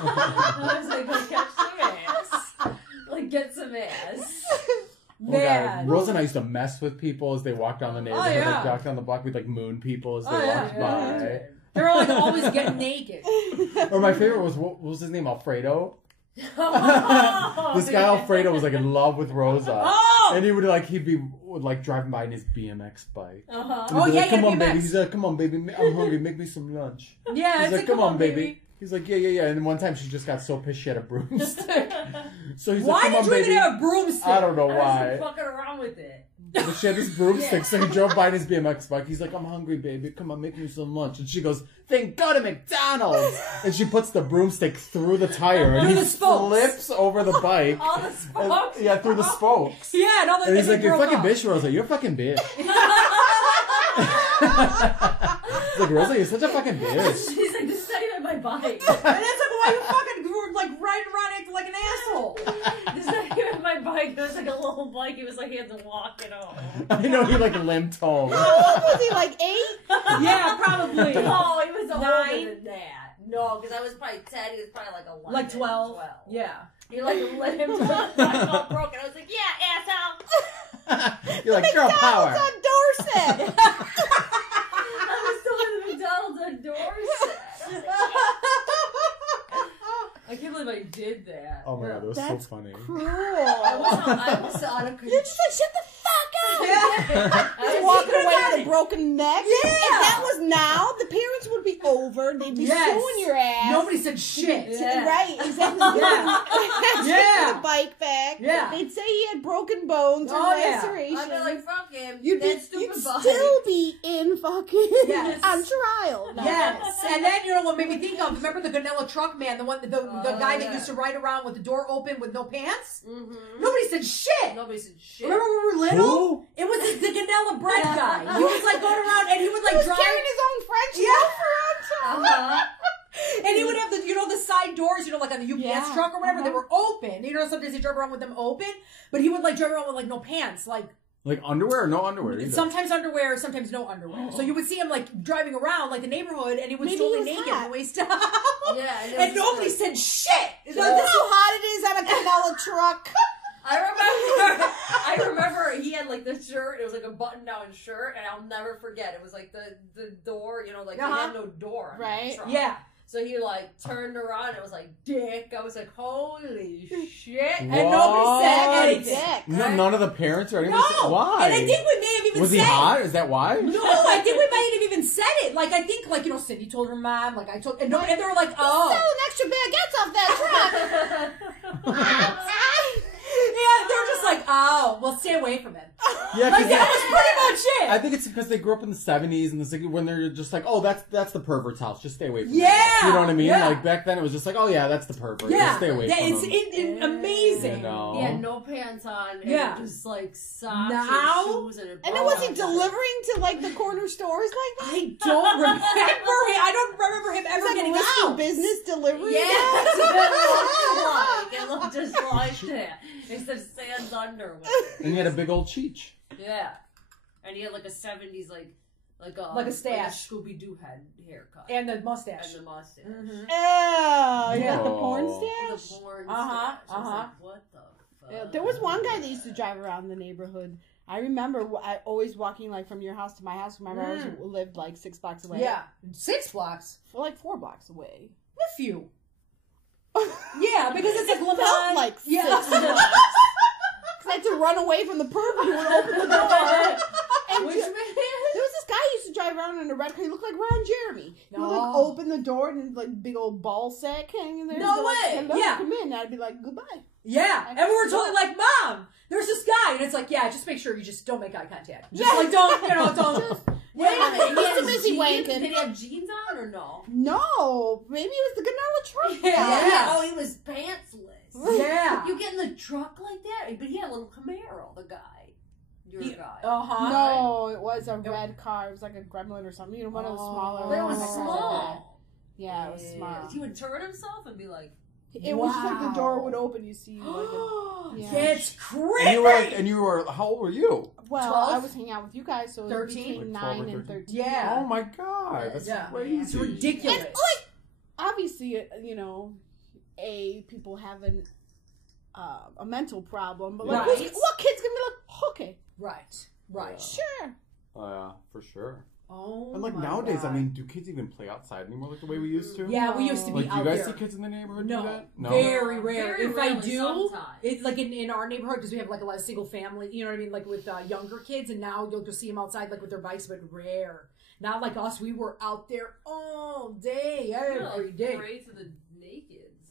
I was like, go catch some ass. Like, get some ass. Oh Man. god, Rosa and I used to mess with people as they walked down the neighborhood, yeah. like walk down the block. We'd like moon people as they Oh, yeah. walked by. They're like always getting naked. Or my favorite was what was his name? Alfredo. Oh, This guy Alfredo was like in love with Rosa, Oh! and he'd be like driving by in his BMX bike. Uh-huh. And he'd be yeah, like, come yeah, on, baby. BMX. He's like, come on, baby. I'm hungry. Make me some lunch. Yeah, He's it's like, come on, baby. He's like, yeah. And then one time she just got so pissed she had a broomstick. So he's Why like, come did on, you baby. even have a broomstick? I don't know I was why. fucking around with it. But she had this broomstick, so he drove by in his BMX bike. He's like, I'm hungry, baby. Come on, make me some lunch. And she goes, then go to McDonald's. And she puts the broomstick through the tire, and he flips over the bike. All the spokes? And, through the spokes. Yeah, and all the And he's like, you're a fucking bitch, Rosa. You're a fucking bitch. He's like, Rosa, you're such a fucking bitch. She's like, just setting on my bike. And it's like, why you fucking like riding around acting like an asshole? Just setting on my bike. It was like a little bike. It was like he had to walk it home. I know he like limped home. How old was he? Like 8? Yeah, probably. No, he was 9? older than that. No, because I was probably 10. He was probably like 11. Like 12. Yeah. He like limped. I felt broken. I was like, yeah, asshole. You're like, girl power. McDonald's on Dorset. I was still in the McDonald's on Dorset. I can't believe I did that. Oh my god, that was That's so funny. cruel. I was on a You're just like, shut the fuck up. Yeah. Just walking away with a broken neck. Yeah. If that was now, the parents would be over. They'd be suing your ass. Nobody said shit. Yeah. Right, exactly. Yeah. The bike back. Yeah. They'd say he had broken bones or lacerations. I'd be like, fuck him. You'd stupid bike. still be in fucking Yes. on trial. No. Yes, and then you know what made me think of? Remember the Ganella truck man, the guy that used to ride around with the door open with no pants? Mm-hmm. Nobody said shit. Nobody said shit. Remember when we were little? Who? It was the Ganella bread guy. He was like going around and he would like He was drive. carrying his own French loaf around. Uh-huh. And he would have the side doors, like on the UPS truck or whatever, they were open. Sometimes he drove around with them open, but he would like drive around with like no pants, like underwear or no underwear either? sometimes underwear, sometimes no underwear. So you would see him like driving around like the neighborhood, and he was Maybe totally he was naked hot. from waist down. Yeah, and nobody said shit. Look how hot it is on a Canela truck. I remember he had like the shirt. It was like a button-down shirt, and I'll never forget. It was like the door, he had no door on Right. the truck. Yeah. So he like turned around. And it was like dick. I was like, holy shit! And nobody said anything. Dick. No, none of the parents or anyone No. said, why? And I think we may have even Was said he hot? Is that why? No, I think we might have even said it. Like, I think, Cindy told her mom, like, I told, and they were like, oh. Selling extra baguettes off that truck. Yeah, they were just like, oh, well, stay away from him. Yeah, Like, that was pretty much it. I think it's because they grew up in the 70s and when they're just like, oh, that's the pervert's house. Just stay away from him. Yeah. You know what I mean? Yeah. Like, back then it was just like, oh, yeah, that's the pervert. Just stay away from him. It's amazing. You know? He had no pants on. And Yeah. just like socks Now? and shoes and a And then was he delivering to like the corner stores like that? I don't remember him. I don't remember him ever It's like getting risky out. business delivery. Yeah, it looked just like that. It said Sans Underwear. And he had a big old cheech. Yeah, and he had like a 70s like a stash. Scooby Doo head haircut And the mustache. and the mustache. Mm-hmm. Oh, yeah, the Whoa. porn The stash. porn Uh-huh, stash. I was like, what the fuck? Yeah, there was one guy that used to drive around the neighborhood. I remember always walking like from your house to my house. My brothers lived like 6 blocks away. Yeah. 6 blocks. For like 4 blocks away. A few. Yeah, because it's like Lamont. Felt like 6 blocks. Because I had to run away from the pervert who would open the door. And Which there was this guy who used to drive around in a red car. He looked like Ron Jeremy. He would like No. open the door and like big old ball sack hanging there. No He'd be like, way. "Hello, Yeah. come in." And I'd be like, "Goodbye." Yeah, and we were totally like, Mom, there's this guy, and it's like, yeah, just make sure you just don't make eye contact. Just like, don't. Wait a minute, He's too he busy had jeans? wanking. Did he have jeans on or no? No, maybe it was the Ganella truck. Yeah. Oh, he was pantsless. Yeah. You get in the truck like that? But he had a little Camaro, the guy. Your guy. Uh-huh. No, it was a red car. It was like a Gremlin or something. You know, one of the smaller. But it was cars. small. Yeah, it was small. He would turn himself and be like, It was just like the door would open. You see, like, yeah. It's crazy. And you were, how old were you? well, 12? I was hanging out with you guys, so it was 13? between Like 12 or 9 and 13. 13. Yeah. Oh my god, that's crazy. It's ridiculous. And like, obviously, people have a mental problem, but like, Right. what kid's gonna be like, okay, Right. sure. Oh yeah, for sure. Oh, And like my nowadays, God. I mean, do kids even play outside anymore like the way we used to? Yeah, we used to be Like, do out you guys there. see kids in the neighborhood No, do that? No. very rare. Very If I rarely, do, sometimes. it's like in our neighborhood because we have like a lot of single family. You know what I mean? Like with younger kids, and now you'll just see them outside like with their bikes, but rare. Not like us. We were out there all day, every day. Pray to the nakeds.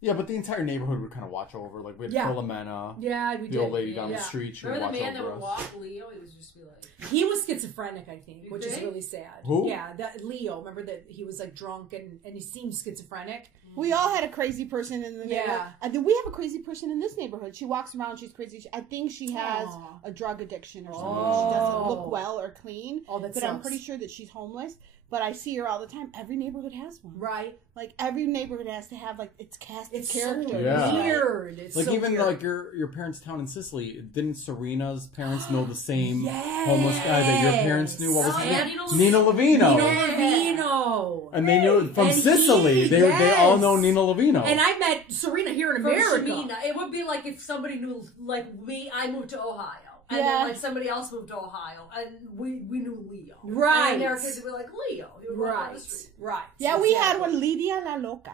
Yeah, but the entire neighborhood would kind of watch over. Like, we had Philomena. Yeah, we did. The old lady down the street, she would watch over us. Remember the man that would walk Leo? He would just be like... He was schizophrenic, I think, which is really sad. Who? Yeah, that Leo. Remember that he was, like, drunk and he seemed schizophrenic? We all had a crazy person in the neighborhood. Yeah. And then we have a crazy person in this neighborhood. She walks around, she's crazy. I think she has a drug addiction or something. She doesn't look well or clean. Oh, that But sucks. I'm pretty sure that she's homeless. But I see her all the time. Every neighborhood has one. Right. Like, every neighborhood has to have, like, its cast of characters. So Yeah. weird. It's Like, so even, weird. like, your parents' town in Sicily, didn't Serena's parents know the same homeless guy that your parents knew? What was his name? Nino Lovino. Lovino. And they knew from And Sicily. They all know Nino Lovino. And I met Serena here in From America. Shamina. It would be like if somebody knew, like me, I moved to Ohio. And Yeah. then like somebody else moved to Ohio, and we knew Leo. Right. And their kids would be like, Leo. He would walk down the street. Right. Yeah, we had one, Lydia La Loca.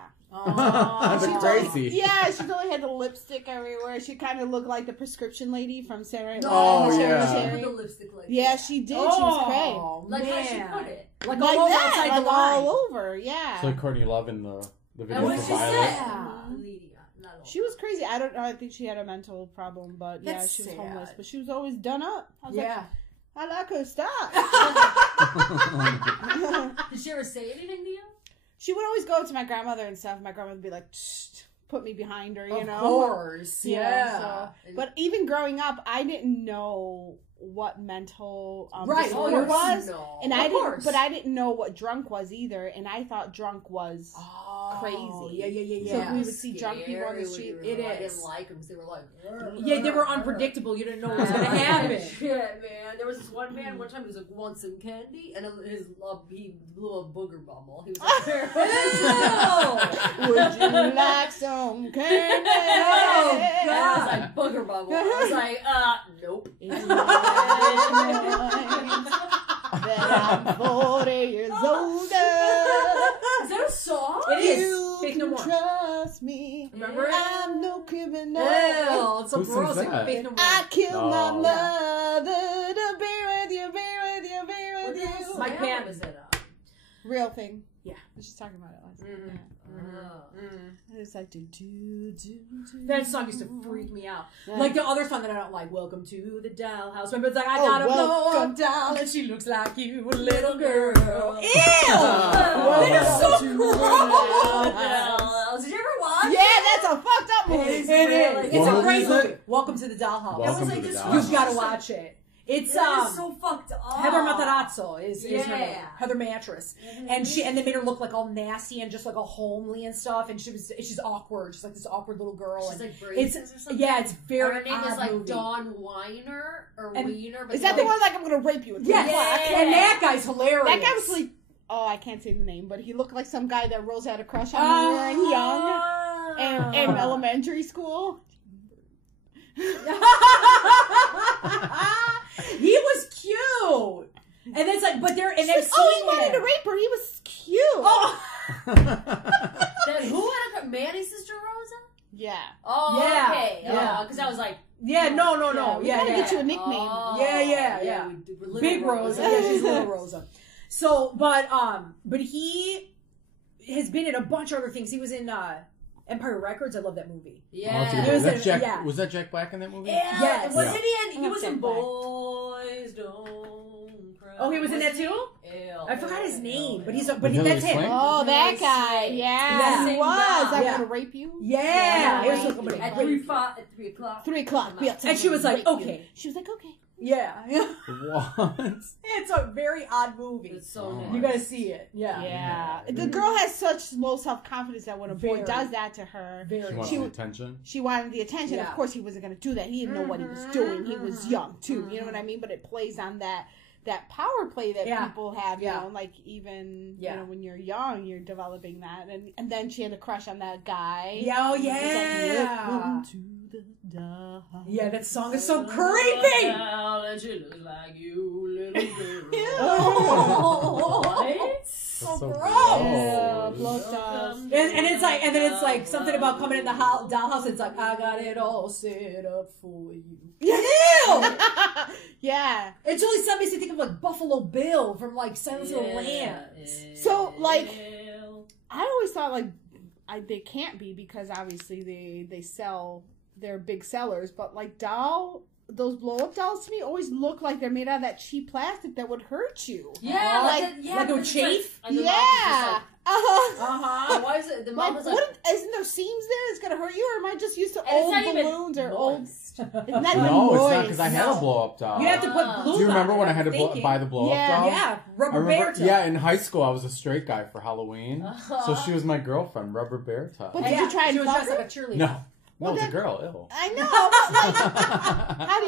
That's crazy. Yeah, she only had the lipstick everywhere. She kind of looked like the prescription lady from Sarah. Oh, Sarah yeah. Cherry. With the lipstick like Yeah, that. she did. She was Oh, Like how she man. put it. Like, great. all Like over outside that, the like line. all over. Yeah. It's like Courtney Love in the video And what for she Violet. said. Lydia. Not She was crazy. I don't know. I think she had a mental problem, but yeah, That's she was sad. homeless. But she was always done up. I was Yeah. like, I like her style. Did she ever say anything to you? She would always go to my grandmother and stuff. My grandmother would be like, "Shh, put me behind her, you know. Of course. Yeah. So, but even growing up, I didn't know what mental Right, disorder of course. was, No. and Of I didn't. course. But I didn't know what drunk was either, and I thought drunk was crazy. Yeah. So we would see drunk people on the street. It I is. didn't like them because they were like, Yeah, they were unpredictable. You didn't know what was going to happen. Shit, man. There was this one man one time he was like, want some candy? And he blew a booger bubble. He was like, Would you like some candy? oh, God. I was like, booger bubble. I was like, nope. That I'm 40 years older. Is that a song? It is. You Faith No can More. trust me. Remember it? I'm no criminal. Hell, it's so Who sings gross. Like that? Faith No More. I killed my Oh. mother to be with you, be with you, be with you. Mike Pam. is it? Real thing. Yeah. I was just talking about it last night. Mhm. And it's like, do. That song used to freak me out. Yeah. Like the other song that I don't like, Welcome to the Dollhouse. Remember, it's like, I Oh, got a welcome. blow up doll and she looks like you, little girl. Ew! Welcome That is so to gross. Did you ever watch? Yeah, that's a fucked up movie. It is. It's What a movie great is it? movie. Welcome to the Dollhouse. Welcome like to the this Dollhouse. You've got to watch it. It's That is so fucked up. Heather Matarazzo is her name. Yeah. Heather Mattress, and they made her look like all nasty and just like a homely and stuff, and she's awkward, just like this awkward little girl. She's and like braces or something. yeah, it's very. Her name odd is like movie. Dawn Weiner or And- Weiner. But Is that the one like I'm gonna rape you? At 3 Yes, o'clock? and that guy's hilarious. That guy was like, oh, I can't say the name, but he looked like some guy that Rosa had a crush on when we were in young in elementary school. He was cute, and it's like, but they're and She's they've like, oh, he wanted seen to him. rape her. He was cute. Oh, That, who had a Manny's sister Rosa? Yeah. Oh, Yeah, okay. yeah. Because I was like, yeah, no, We gotta get you a nickname. oh, Yeah. Little Big Rosa. Yeah, she's little Rosa. So, but he has been in a bunch of other things. He was in Empire Records. I love that movie. Yeah. It was Was a- was that Jack Black in that movie? Yeah. Yes. Wasn't he in? He That's was in Jack Black. Boys Don't Cry. Oh, he was in that too? Ew. I forgot his name, but he's With that's Hilary him. Swank? Oh, that Nice. guy. Yeah. Yeah, he Same was. guy. I'm Yeah. gonna rape you. Yeah, Yeah, it was right. somebody. At 3 o'clock. 3 o'clock. And she was like, Rape you. okay. She was like, okay. Yeah, What? it's a very odd movie. It's so Oh. nice. You gotta see it. Yeah, Yeah. The girl has such low self-confidence that when a boy Very. does that to her, She very. wants She- the attention. she wanted the attention. Yeah. Of course, he wasn't going to do that. He didn't know what he was doing. He was young, too. You know what I mean? But it plays on that power play that Yeah. people have, you Yeah. know, like even, Yeah. you know, when you're young, you're developing that. And then she had a crush on that guy. Yeah, oh It was like, yeah. "Welcome to the dollhouse." Yeah, that song is so creepy. And she looks like you, little girl. Oh, So gross. Yeah, gross. blow stars. And it's like, and then it's like something about coming in the dollhouse. It's like, I got it all set up for you. Ew! Yeah. It's really something makes me think of like Buffalo Bill from like Silence of the Lambs. So, like, I always thought, like, they can't be because obviously they're big sellers. But like those blow up dolls to me always look like they're made out of that cheap plastic that would hurt you. Yeah, like it would chafe. Yeah. Why is it? The mom was like, isn't there seams there? It's gonna hurt you, or am I just used to old balloons or old? It's not even No, moist. it's not because I had a blow up doll. You have to put glue. Do you remember when I had to buy the blow up doll? Yeah, rubber I remember, bear. yeah, in high school I was a straight guy for Halloween, so she was my girlfriend, Rubber Bear Tub. But did you try and she was fuck dressed her? like a cheerleader. No. No, it's a girl. Ew. I know. But like, how do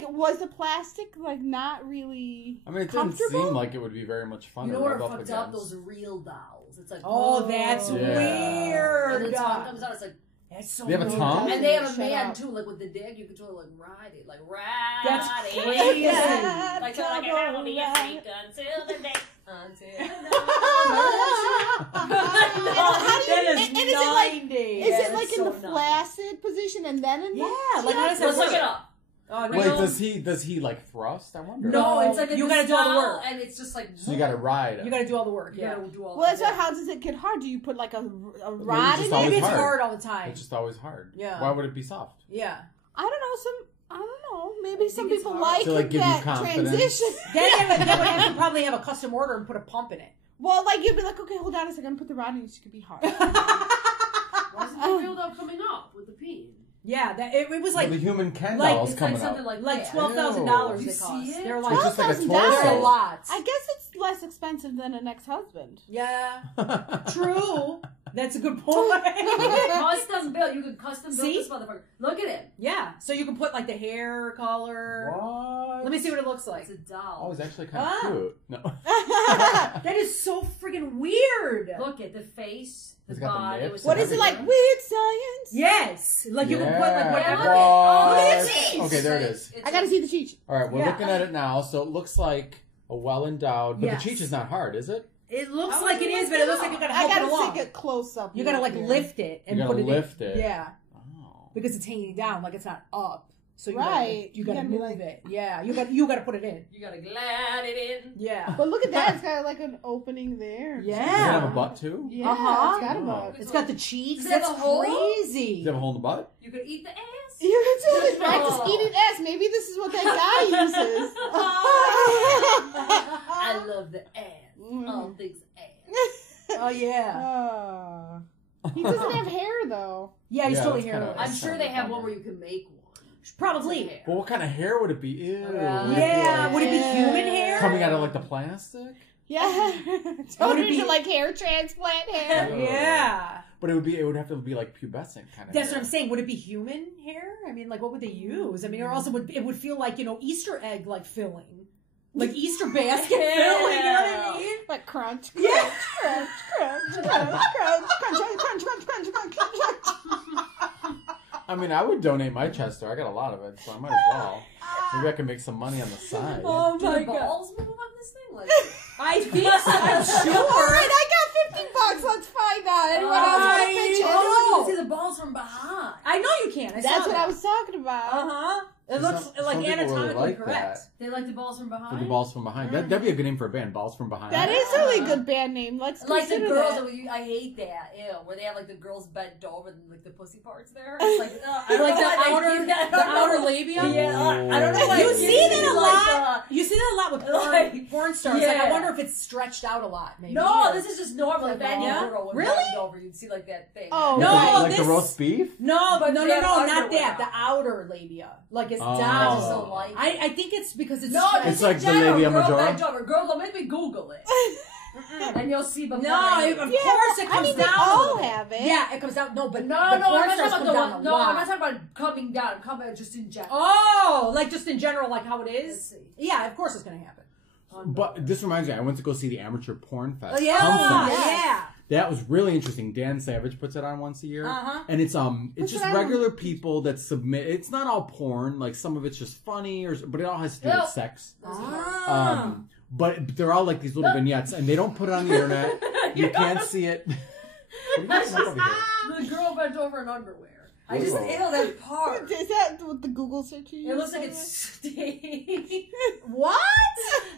you was the plastic like not really? I mean, it didn't seem like it would be very much fun. you know to what rub are up fucked against. up? Those real dolls. It's like, that's Yeah. weird. And the tongue comes out. It's like, That's so They have a weird. tongue? and they have a Shut man up. too, like with the dick. You can totally like ride it, like That's crazy. Like so, like I will be a freak until the day. Until the Is it like in the flaccid position and then in like how does Let's that look it work? up. Wait, does he like thrust? I wonder. No, it's like you gotta do all the work, and it's just like So you gotta ride it. You gotta do all the work. you Yeah. gotta do all. Well, the so how does it get hard? Do you put like a rod just in always it? Maybe it's hard. hard all the time. It's just always hard. Yeah. Why would it be soft? Yeah. I don't know. I don't know. Maybe some it's people hard. like To, like, give you that confidence. transition. Then they would have to probably have a custom order and put a pump in it. Well, like you'd be like, okay, hold on a second, put the rod in. It could be hard. Why is the dildo coming up with the peen? Yeah, it was like the human Ken like- dolls It's coming like something out. like like that. $12,000 You they see cost. it? They're It's like just like a $12,000. they're torso. a lot. I guess it's less expensive than an ex-husband. Yeah, true. That's a good point. Custom build. You can custom build See? this motherfucker. Look at it. Yeah, so you can put like the hair color. What? Let me see what it looks like. It's a doll. Oh, it's actually kind of Ah. cute. No. That is so friggin' weird. Look at the face, the It's got the body. nips What and is it like? everything. Weird science? Yes, like you can put like Yeah. whatever. Look at What? the cheeks. Okay, there it is. It's I gotta see the cheech. All right, we're Yeah. looking at it now. So it looks like a well-endowed, but Yes. the cheech is not hard, is it? It looks How like would it you is, but it looks like you gotta I help it gotta along. take a close up. You gotta like here. lift it and You put gotta it lift in. it. Yeah, Oh. because it's hanging down, like it's not up. So you Right. gotta, you gotta You gotta be move like- it. Yeah, you gotta put it in. You gotta glad it in. Yeah. But look at that. It's got like an opening there. Yeah. Does it have a butt too? Yeah, Uh-huh. it's got a Oh. butt. It's got the cheeks. Does it have That's a hole? crazy. Does it have a hole in the butt? You could eat the ass. You can totally No. practice eating ass. Maybe this is what that guy uses. I love the ass. All things ass. Oh yeah. He doesn't have hair though. Yeah, he's Yeah, totally that's kinda- hairless. I'm That's sure kind they of a have one bummer. where you can make one. Probably. Hair. Well, what kind of hair would it be? Ew. Yeah. Would it be human hair? Coming out of like the plastic? Yeah. Would Totally it be- like hair transplant hair. Oh. Yeah. But it would have to be like pubescent kind of That's hair. what I'm saying. Would it be human hair? I mean, like, what would they use? I mean, or also it would feel like, Easter egg like filling, like Easter basket filling. You know what I mean? Like crunch, crunch, Yeah. crunch, crunch, crunch, crunch, crunch, crunch, crunch, crunch, crunch, crunch. I mean, I would donate my chest hair. I got a lot of it, so I might as well. Maybe I can make some money on the side. Oh Do my the god! balls move on this thing? Like, I think so. I'm All sure. right, I got $50. Let's find out. Anyone else want to pitch in? oh, you can see the balls from behind. I know you can. That's what I was talking about. Uh huh. It looks Some like people really anatomically like correct. They like the balls from behind. For the balls from behind. That'd be a good name for a band. Balls from behind. That is a really good band name. Let's Like the consider girls, that. I hate that. Ew, where they have like the girls bent over and like the pussy parts there. It's like, I Like don't the outer labia. Yeah, I don't know. Like, You see that a like, lot. You see that a lot with porn, like- porn stars. Like, I Yeah. wonder if it's stretched out a lot. Maybe. No, or- this is just normal. If any Yeah? girl would Really? bend over, you'd see like that thing. Oh. No, like the this- roast beef? No, But no, they no, have no, not underwear that. The on. outer labia, like it's Oh. down. I just don't like it. I think it's because it's No, stretched. It's like the general, labia girl majora? bent over. Girl, don't make me Google it. And you'll see before. No, I of do. course it I comes mean, they down. a all little bit. have it. Yeah, it comes down. No, but No, the no, porn I'm not stars talking come about the down one. a No, lot. I'm not talking about coming down. I'm talking about just in general. Oh, like just in general, like how it Let's is. see. Yeah, of course it's gonna happen. But this reminds me, I went to go see the Amateur Porn Fest. Oh yeah, Hump Fest. yeah. That was really interesting. Dan Savage puts it on once a year. Uh-huh. And it's What's just it on? regular people that submit. It's not all porn. Like some of it's just funny, but it all has to do No. with sex. Ah. But they're all like these little vignettes, and they don't put it on the internet. You can't see it. What are you That's looking just up over here? the girl bent over in underwear. I just Whoa. ew that part. Is that what the Google search you It use, looks like by the it's steamed. What?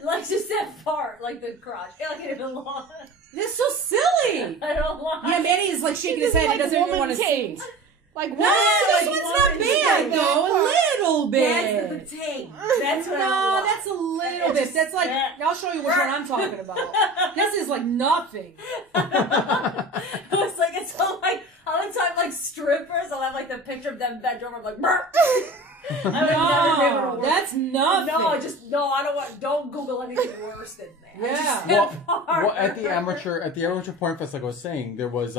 Like just that part, like the crotch. Like it belongs. That's so silly. I don't like. Yeah, Manny is like shaking his head. He doesn't even want to see. Like, no, this one's not bad though. A little bit. That's the tape. That's what no, that's a little bit. That's like, I'll show you which one I'm talking about. This is like nothing. It was like, it's so like, all the time, like strippers, I'll have like the picture of them bent over, I'm like, burr. I would never be able to work. That's nothing. I don't want, don't Google anything worse than that. Yeah. Well, at the amateur porn fest, like I was saying, there was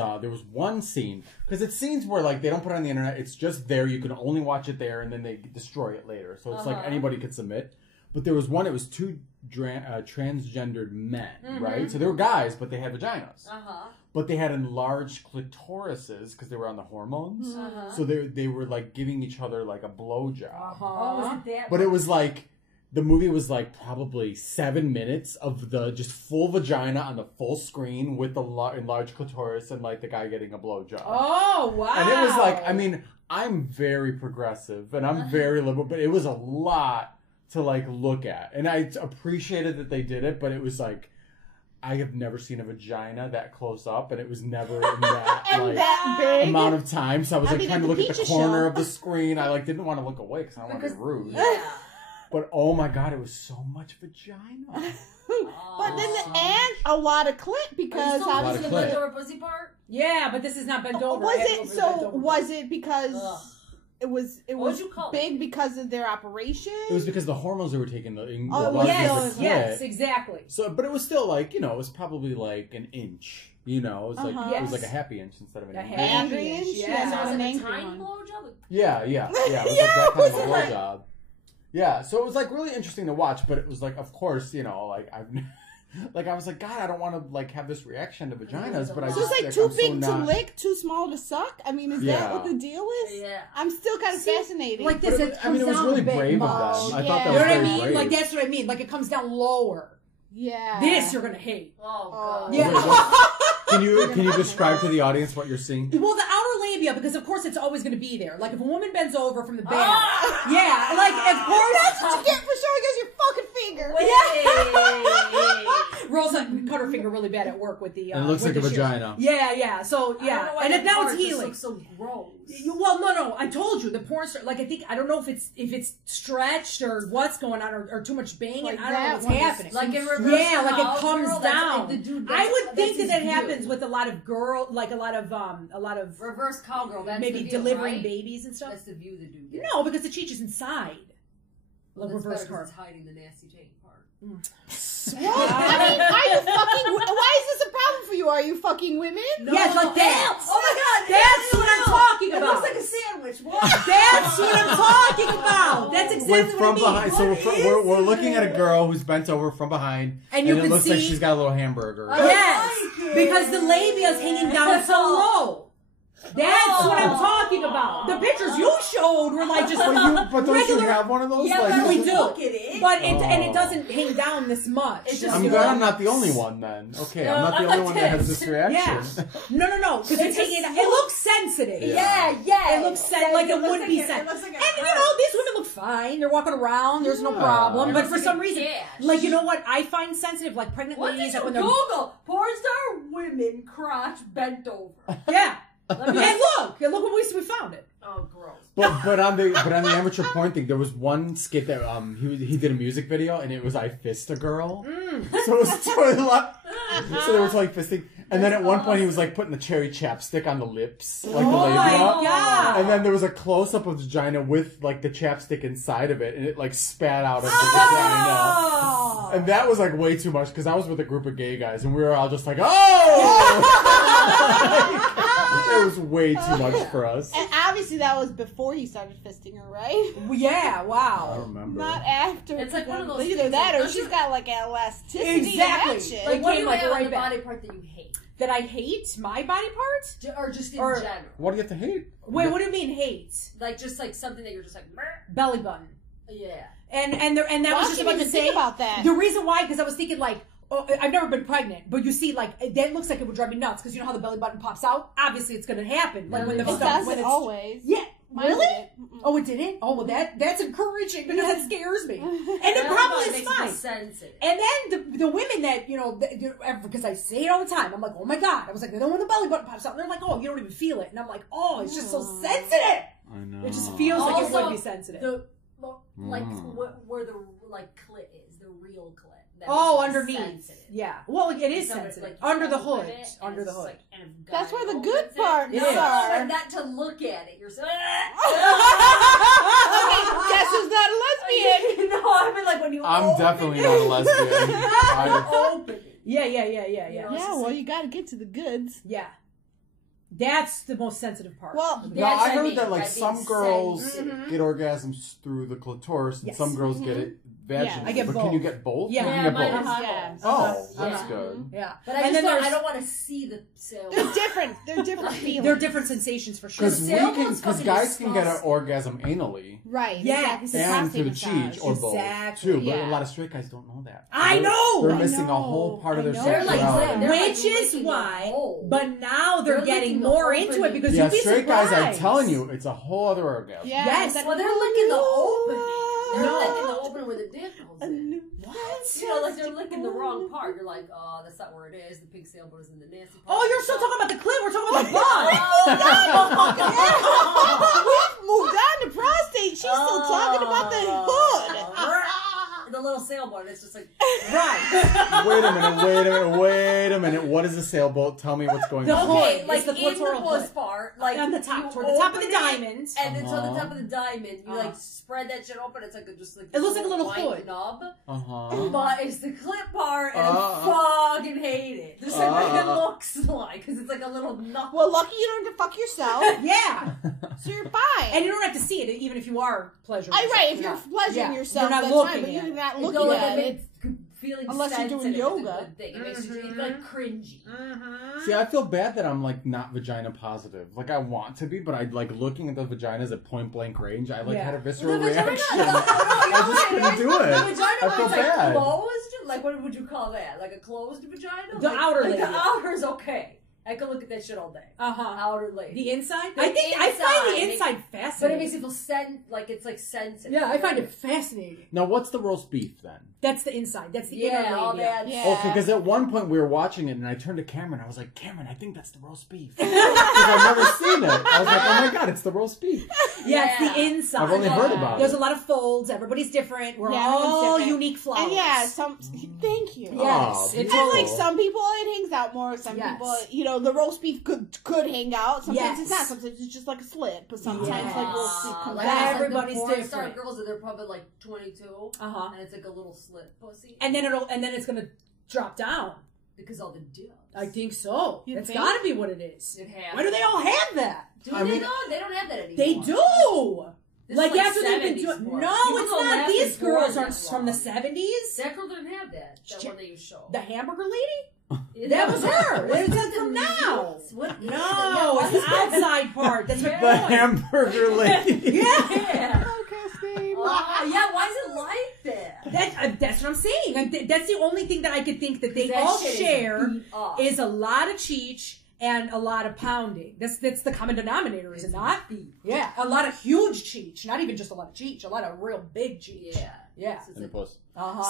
one scene, because it's scenes where like they don't put it on the internet, it's just there, you can only watch it there, and then they destroy it later. So it's like anybody could submit. But there was one, it was two transgendered men, right? So they were guys, but they had vaginas. But they had enlarged clitorises because they were on the hormones. So they were like giving each other like a blowjob. Oh, is it that? But it was like, the movie was like probably 7 minutes of the just full vagina on the full screen with the enlarged clitoris and like the guy getting a blowjob. Oh, wow. And it was like, I mean, I'm very progressive and I'm very liberal, but it was a lot to like look at. And I appreciated that they did it, but it was like, I have never seen a vagina that close up, and it was never in that like that big amount of time. So I was like trying to look at the corner of the screen. I like didn't want to look away because I don't want to be rude. Yeah. But oh my god, it was so much vagina. But then and a lot of clit because I was of the clit. bent over pussy part. Yeah, but this is not bent over. Was it because it was big because of their operation? It was because the hormones they were taking. Yes, exactly. So, but it was still like, you know, it was probably like an inch. You know, it was like it was like a happy inch instead of an inch. Happy inch, yeah. So was it a tiny blowjob? Yeah. It was like that kind of a blowjob. Yeah, so it was like really interesting to watch, but it was like, of course, you know, like I was like, God, I don't want to like have this reaction to vaginas, but I just it's like too big to lick, too small to suck. I mean, is that what the deal is? Yeah, I'm still kind of fascinated. Like this, it was really brave of them. I thought that was you know what I very mean? brave. Like that's what I mean. Like it comes down lower. Yeah. This you're gonna hate. Oh god. Yeah. Can you describe to the audience what you're seeing? Well, the outer labia, because of course it's always going to be there. Like if a woman bends over from the back, yeah, like of course that's what you get for showing us your fucking finger. Yeah. Rosa cut her finger really bad at work with the. And it looks like a vagina. Yeah. So yeah, and now it's healing. Looks so gross. Well, no. I told you the porn star. Like I don't know if it's stretched or what's going on or too much banging. Like I don't know what's happening. Like in reverse. Yeah, like it comes girl, down. I would think that view. happens with a lot of a lot of reverse cowgirl. That's maybe the view, delivering right? babies and stuff. That's the view the dude gets. No, because the cheech is inside. Well, reverse card. card. It's hiding the nasty taint part. What? I mean, are you fucking? Why is this a problem for you? Are you fucking women? No. Yes, like that. Oh my god, that's what I'm talking It about. looks like a sandwich. What? That's what I'm talking about. That's exactly from what I mean. behind. So we're looking at a girl who's bent over from behind, and you can it looks see like she's got a little hamburger. Yes, because the labia is hanging down so low. That's what I'm talking about. The pictures you showed were like just but don't you have one of those? Yeah, like, we do. Look at it. But it doesn't hang down this much. I'm glad I'm not the only one then. Okay, I'm not the only one that has this reaction. Yeah. No. Because it's hanging down. It looks sensitive. Yeah. It looks like it would be sensitive. And you know, these women look fine. They're walking around. There's no problem. But for some reason, like you know what I find sensitive, like pregnant ladies, like when they're Google porn star women crotch bent over. Yeah. And look what we found it. Oh, gross. But on the amateur porn thing, there was one skit that he did a music video and it was I Fist a Girl. So it was totally so they were like fisting, and then at one point he was like putting the cherry chapstick on the lips, like the labia. My God. And then there was a close up of the vagina with like the chapstick inside of it, and it like spat out of the vagina. And that was like way too much because I was with a group of gay guys and we were all just like, it was way too much for us. And obviously that was before he started fisting her, right? Yeah, wow. I don't remember. Not after. It's like one of those either things that or like, she's got like elasticity. Exactly. And that shit. Like, what do you like have on right the back. body part that you hate? That I hate my body part? Or just in general? What do you have to hate? Wait, what do you mean hate? Like, just like something that you're just like, Meh. Belly button. Yeah. And that was just about to say about that. The reason why, because I was thinking like, oh, I've never been pregnant, but you see, like, that looks like it would drive me nuts because you know how the belly button pops out. Obviously, it's going to happen. Like when the it does it always. Yeah, Really? Oh, it didn't? Oh, well, that's encouraging because that scares me. And it probably is fine. Sensitive. And then the women that, because I say it all the time, I'm like, oh my God. I was like, when the belly button pops out, and they're like, oh, you don't even feel it. And I'm like, oh, it's just so sensitive. I know. It just feels like it would be sensitive. Where the clit is, the real clit. Underneath. Sensitive. Yeah. Well, it is sensitive. Under the hood. Under the hood. That's where the good part is. But not to look at it. You're so... Guess who's not a lesbian? No, I mean like when you I'm definitely not a lesbian. Open it. Yeah. Yeah, well, you got to get to the goods. Yeah. That's the most sensitive part. Well, no, I heard that like some girls get orgasms through the clitoris and some girls get it vaginally. Yeah, I get but both. can you get both? Yeah, you can get both. Yeah. That's good. Yeah. But I don't want to see the sailboat. They're different. They're different feelings. They're different sensations for sure. Because guys can get an orgasm anally. Right. Yeah. Exactly. And through the cheek or both too. But a lot of straight guys don't know that. I know! They're missing a whole part of their sexuality. Which is why, but now they're getting more into it because you'd be straight surprised. guys, I'm telling you, it's a whole other orgasm. Yes. Well, they're licking the opening. They're licking the opening where the dick goes in. What? Like they're licking the wrong part. You're like, oh, that's not where it is. The pink sailboat is in the nasty part. Oh, you're still talking about the clit. We're talking about the butt. We've moved on to prostate. She's still talking about the hood. The little sailboat. It's just like, right. Wait a minute. What is a sailboat? Tell me what's going on. Okay, like the in the most part, like on the top, toward the top of the diamond, and then to the top of the diamond, you like spread that shit open. It's like it looks like a little hood nub. But it's the clip part, and I fucking hate it. Just like what it looks like, because it's like a little nub. Well, lucky you don't have to fuck yourself. Yeah. So you're fine. And you don't have to see it, even if you are pleasuring yourself. Right, if you're pleasuring yourself, you're not that's looking fine, but you're not looking at at it. Feeling unless you're doing yoga. It makes you like cringy. See, I feel bad that I'm like not vagina positive. Like I want to be, but I like looking at the vaginas at point blank range. I had a visceral reaction. I just couldn't do it. The vagina I feel bad. Closed? Like what would you call that? Like a closed vagina? The outer lady. The outer's okay. I can look at that shit all day. Outer lady. The inside? I find the inside fascinating. But it makes it feel it's like sensitive. Yeah, I find it fascinating. Now, what's the roast beef then? That's the inside. That's the inner all labia. that. Yeah. Okay, because at one point we were watching it and I turned to Cameron. I was like, Cameron, I think that's the roast beef. Because I've never seen it. I was like, oh my God, it's the roast beef. Yeah, it's the inside. I've only heard about it. There's a lot of folds. Everybody's different. We're all different. unique flowers. And thank you. Yes. It's and like some people it hangs out more. Some people, the roast beef could hang out. Sometimes it's not. Sometimes it's just like a slit. But sometimes like roast beef comes out. Everybody's like the different. Girls, they're probably like 22. And it's like a little slit pussy. And then it's gonna drop down. Because all the dudes. I think so. You It's think? gotta be what it is. It has. Why do they all have that? Do they know? They don't have that anymore. They do. This Like is after they've been 70s doing. porn. No, People it's don't not. laugh These at porn girls that aren't from the 70s. That girl didn't have that. That one that you showed. The hamburger lady? That was her. It's from now. What? No, it's the outside part. That's my The point. hamburger lady. Yeah. Yeah, why is it like that? That's what I'm saying. That's the only thing that I could think that they That all shit share is is a lot of cheech and a lot of pounding. That's the common denominator, is it not? Yeah, a lot of huge cheech. Not even just a lot of cheech. A lot of real big cheech. Yeah. In the post.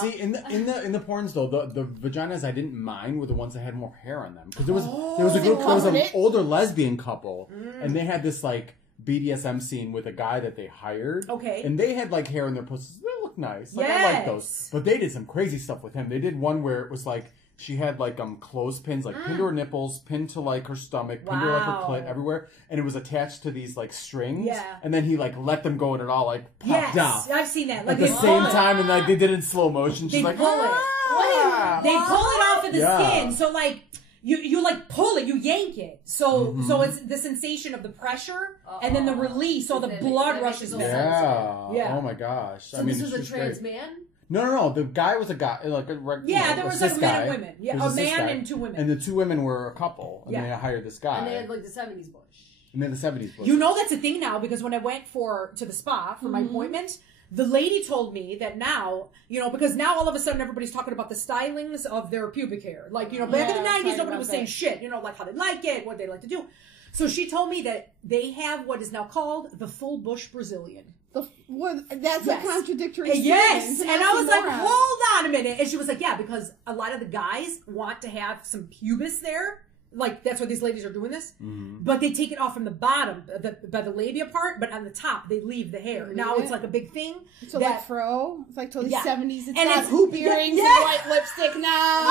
See, in the porns though, the vaginas I didn't mind were the ones that had more hair on them because there was a group, there was an older lesbian couple, and they had this like BDSM scene with a guy that they hired. Okay. And they had like hair in their pussies. They look nice. Like I Yes. like those. But they did some crazy stuff with him. They did one where it was like she had like clothespins, like pinned to her nipples, pinned to like her stomach, pinned to like her clit, everywhere, and it was attached to these like strings. Yeah. And then he like let them go and it all like popped out. I've seen that. At the same time, and like they did it in slow motion. She's They like, pull it. "Ah!" They pull it off of the Yeah. skin. So like you like pull it, you yank it. So it's the sensation of the pressure and then the release, so the blood rushes back. Yeah. Oh my gosh. So this was a trans man? No. The guy was a guy, like a regular. There was like a man and women. Yeah, a man and two women. And the two women were a couple, and they hired this guy. And they had like the 70s bush. And then the 70s bush. You know that's a thing now because when I went to the spa for my appointment, the lady told me that now, because now all of a sudden everybody's talking about the stylings of their pubic hair. Like, back in the 90s, nobody was saying shit, like how they like it, what they like to do. So she told me that they have what is now called the full bush Brazilian. That's a contradictory Yes. statement. And I was like, hold on a minute. And she was like, yeah, because a lot of the guys want to have some pubis there. Like, that's why these ladies are doing this. Mm-hmm. But they take it off from the bottom, by the labia part, but on the top, they leave the hair. Now it's like a big thing. So like fro? It's like totally 70s. It's and got hoop earrings and white lipstick now.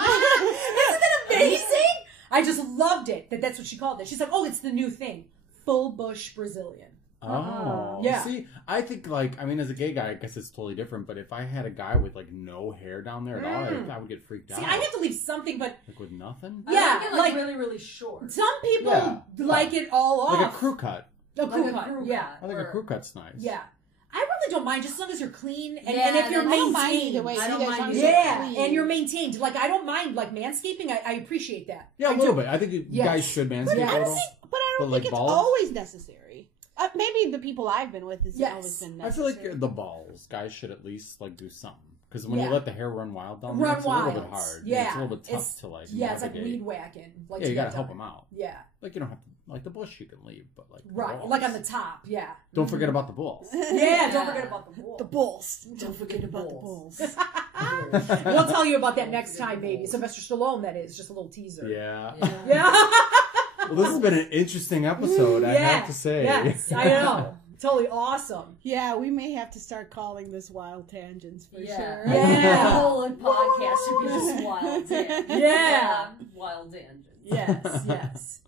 Isn't it amazing? I just loved it. That's what she called it. She's like, oh, it's the new thing. Full bush Brazilian. Oh, yeah. See, I think as a gay guy, I guess it's totally different. But if I had a guy with like no hair down there at all, I would get freaked out. See, I have to leave something, but like with nothing. Yeah, I like really, really short. Some people like it all off, like a crew cut. A crew cut. Yeah, I think a crew cut's nice. Yeah. I really don't mind, just as long as you're clean and if you're maintained. I don't mind. And you're maintained. Like, I don't mind, like, manscaping. I appreciate that. Yeah, a little bit. I think guys should manscape a little. But I don't think it's always necessary. Maybe the people I've been with has always been necessary. I feel like the balls, guys should at least like do something. Because when you let the hair run wild down there, it's a little bit hard. Yeah. It's a little bit tough to like it's like weed whacking. Like, you gotta help them out. Yeah. Like, you don't have to, like the bush you can leave, but like like on the top, Don't forget about the balls. Don't forget about the balls. The bulls. Don't forget about the bulls. We'll tell you about that next time, maybe. Sylvester Stallone, that is. Just a little teaser. Yeah. Well, this has been an interesting episode, I have to say. Yes, I know. Totally awesome. Yeah, we may have to start calling this Wild Tangents for sure. Yeah. The whole podcast should be just Wild Tangents. Yeah. Wild Tangents. Yes.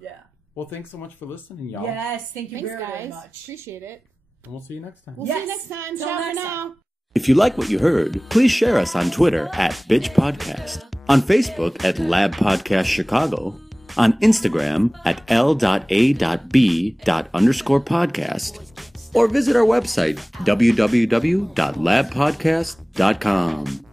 Yeah. Well, thanks so much for listening, y'all. Yes, thank you very, very much. Appreciate it. And we'll see you next time. We'll see you next time. Ciao for now. If you like what you heard, please share us on Twitter at Bitch Podcast, on Facebook at Lab Podcast Chicago, on Instagram at l.a.b._podcast, or visit our website www.labpodcast.com.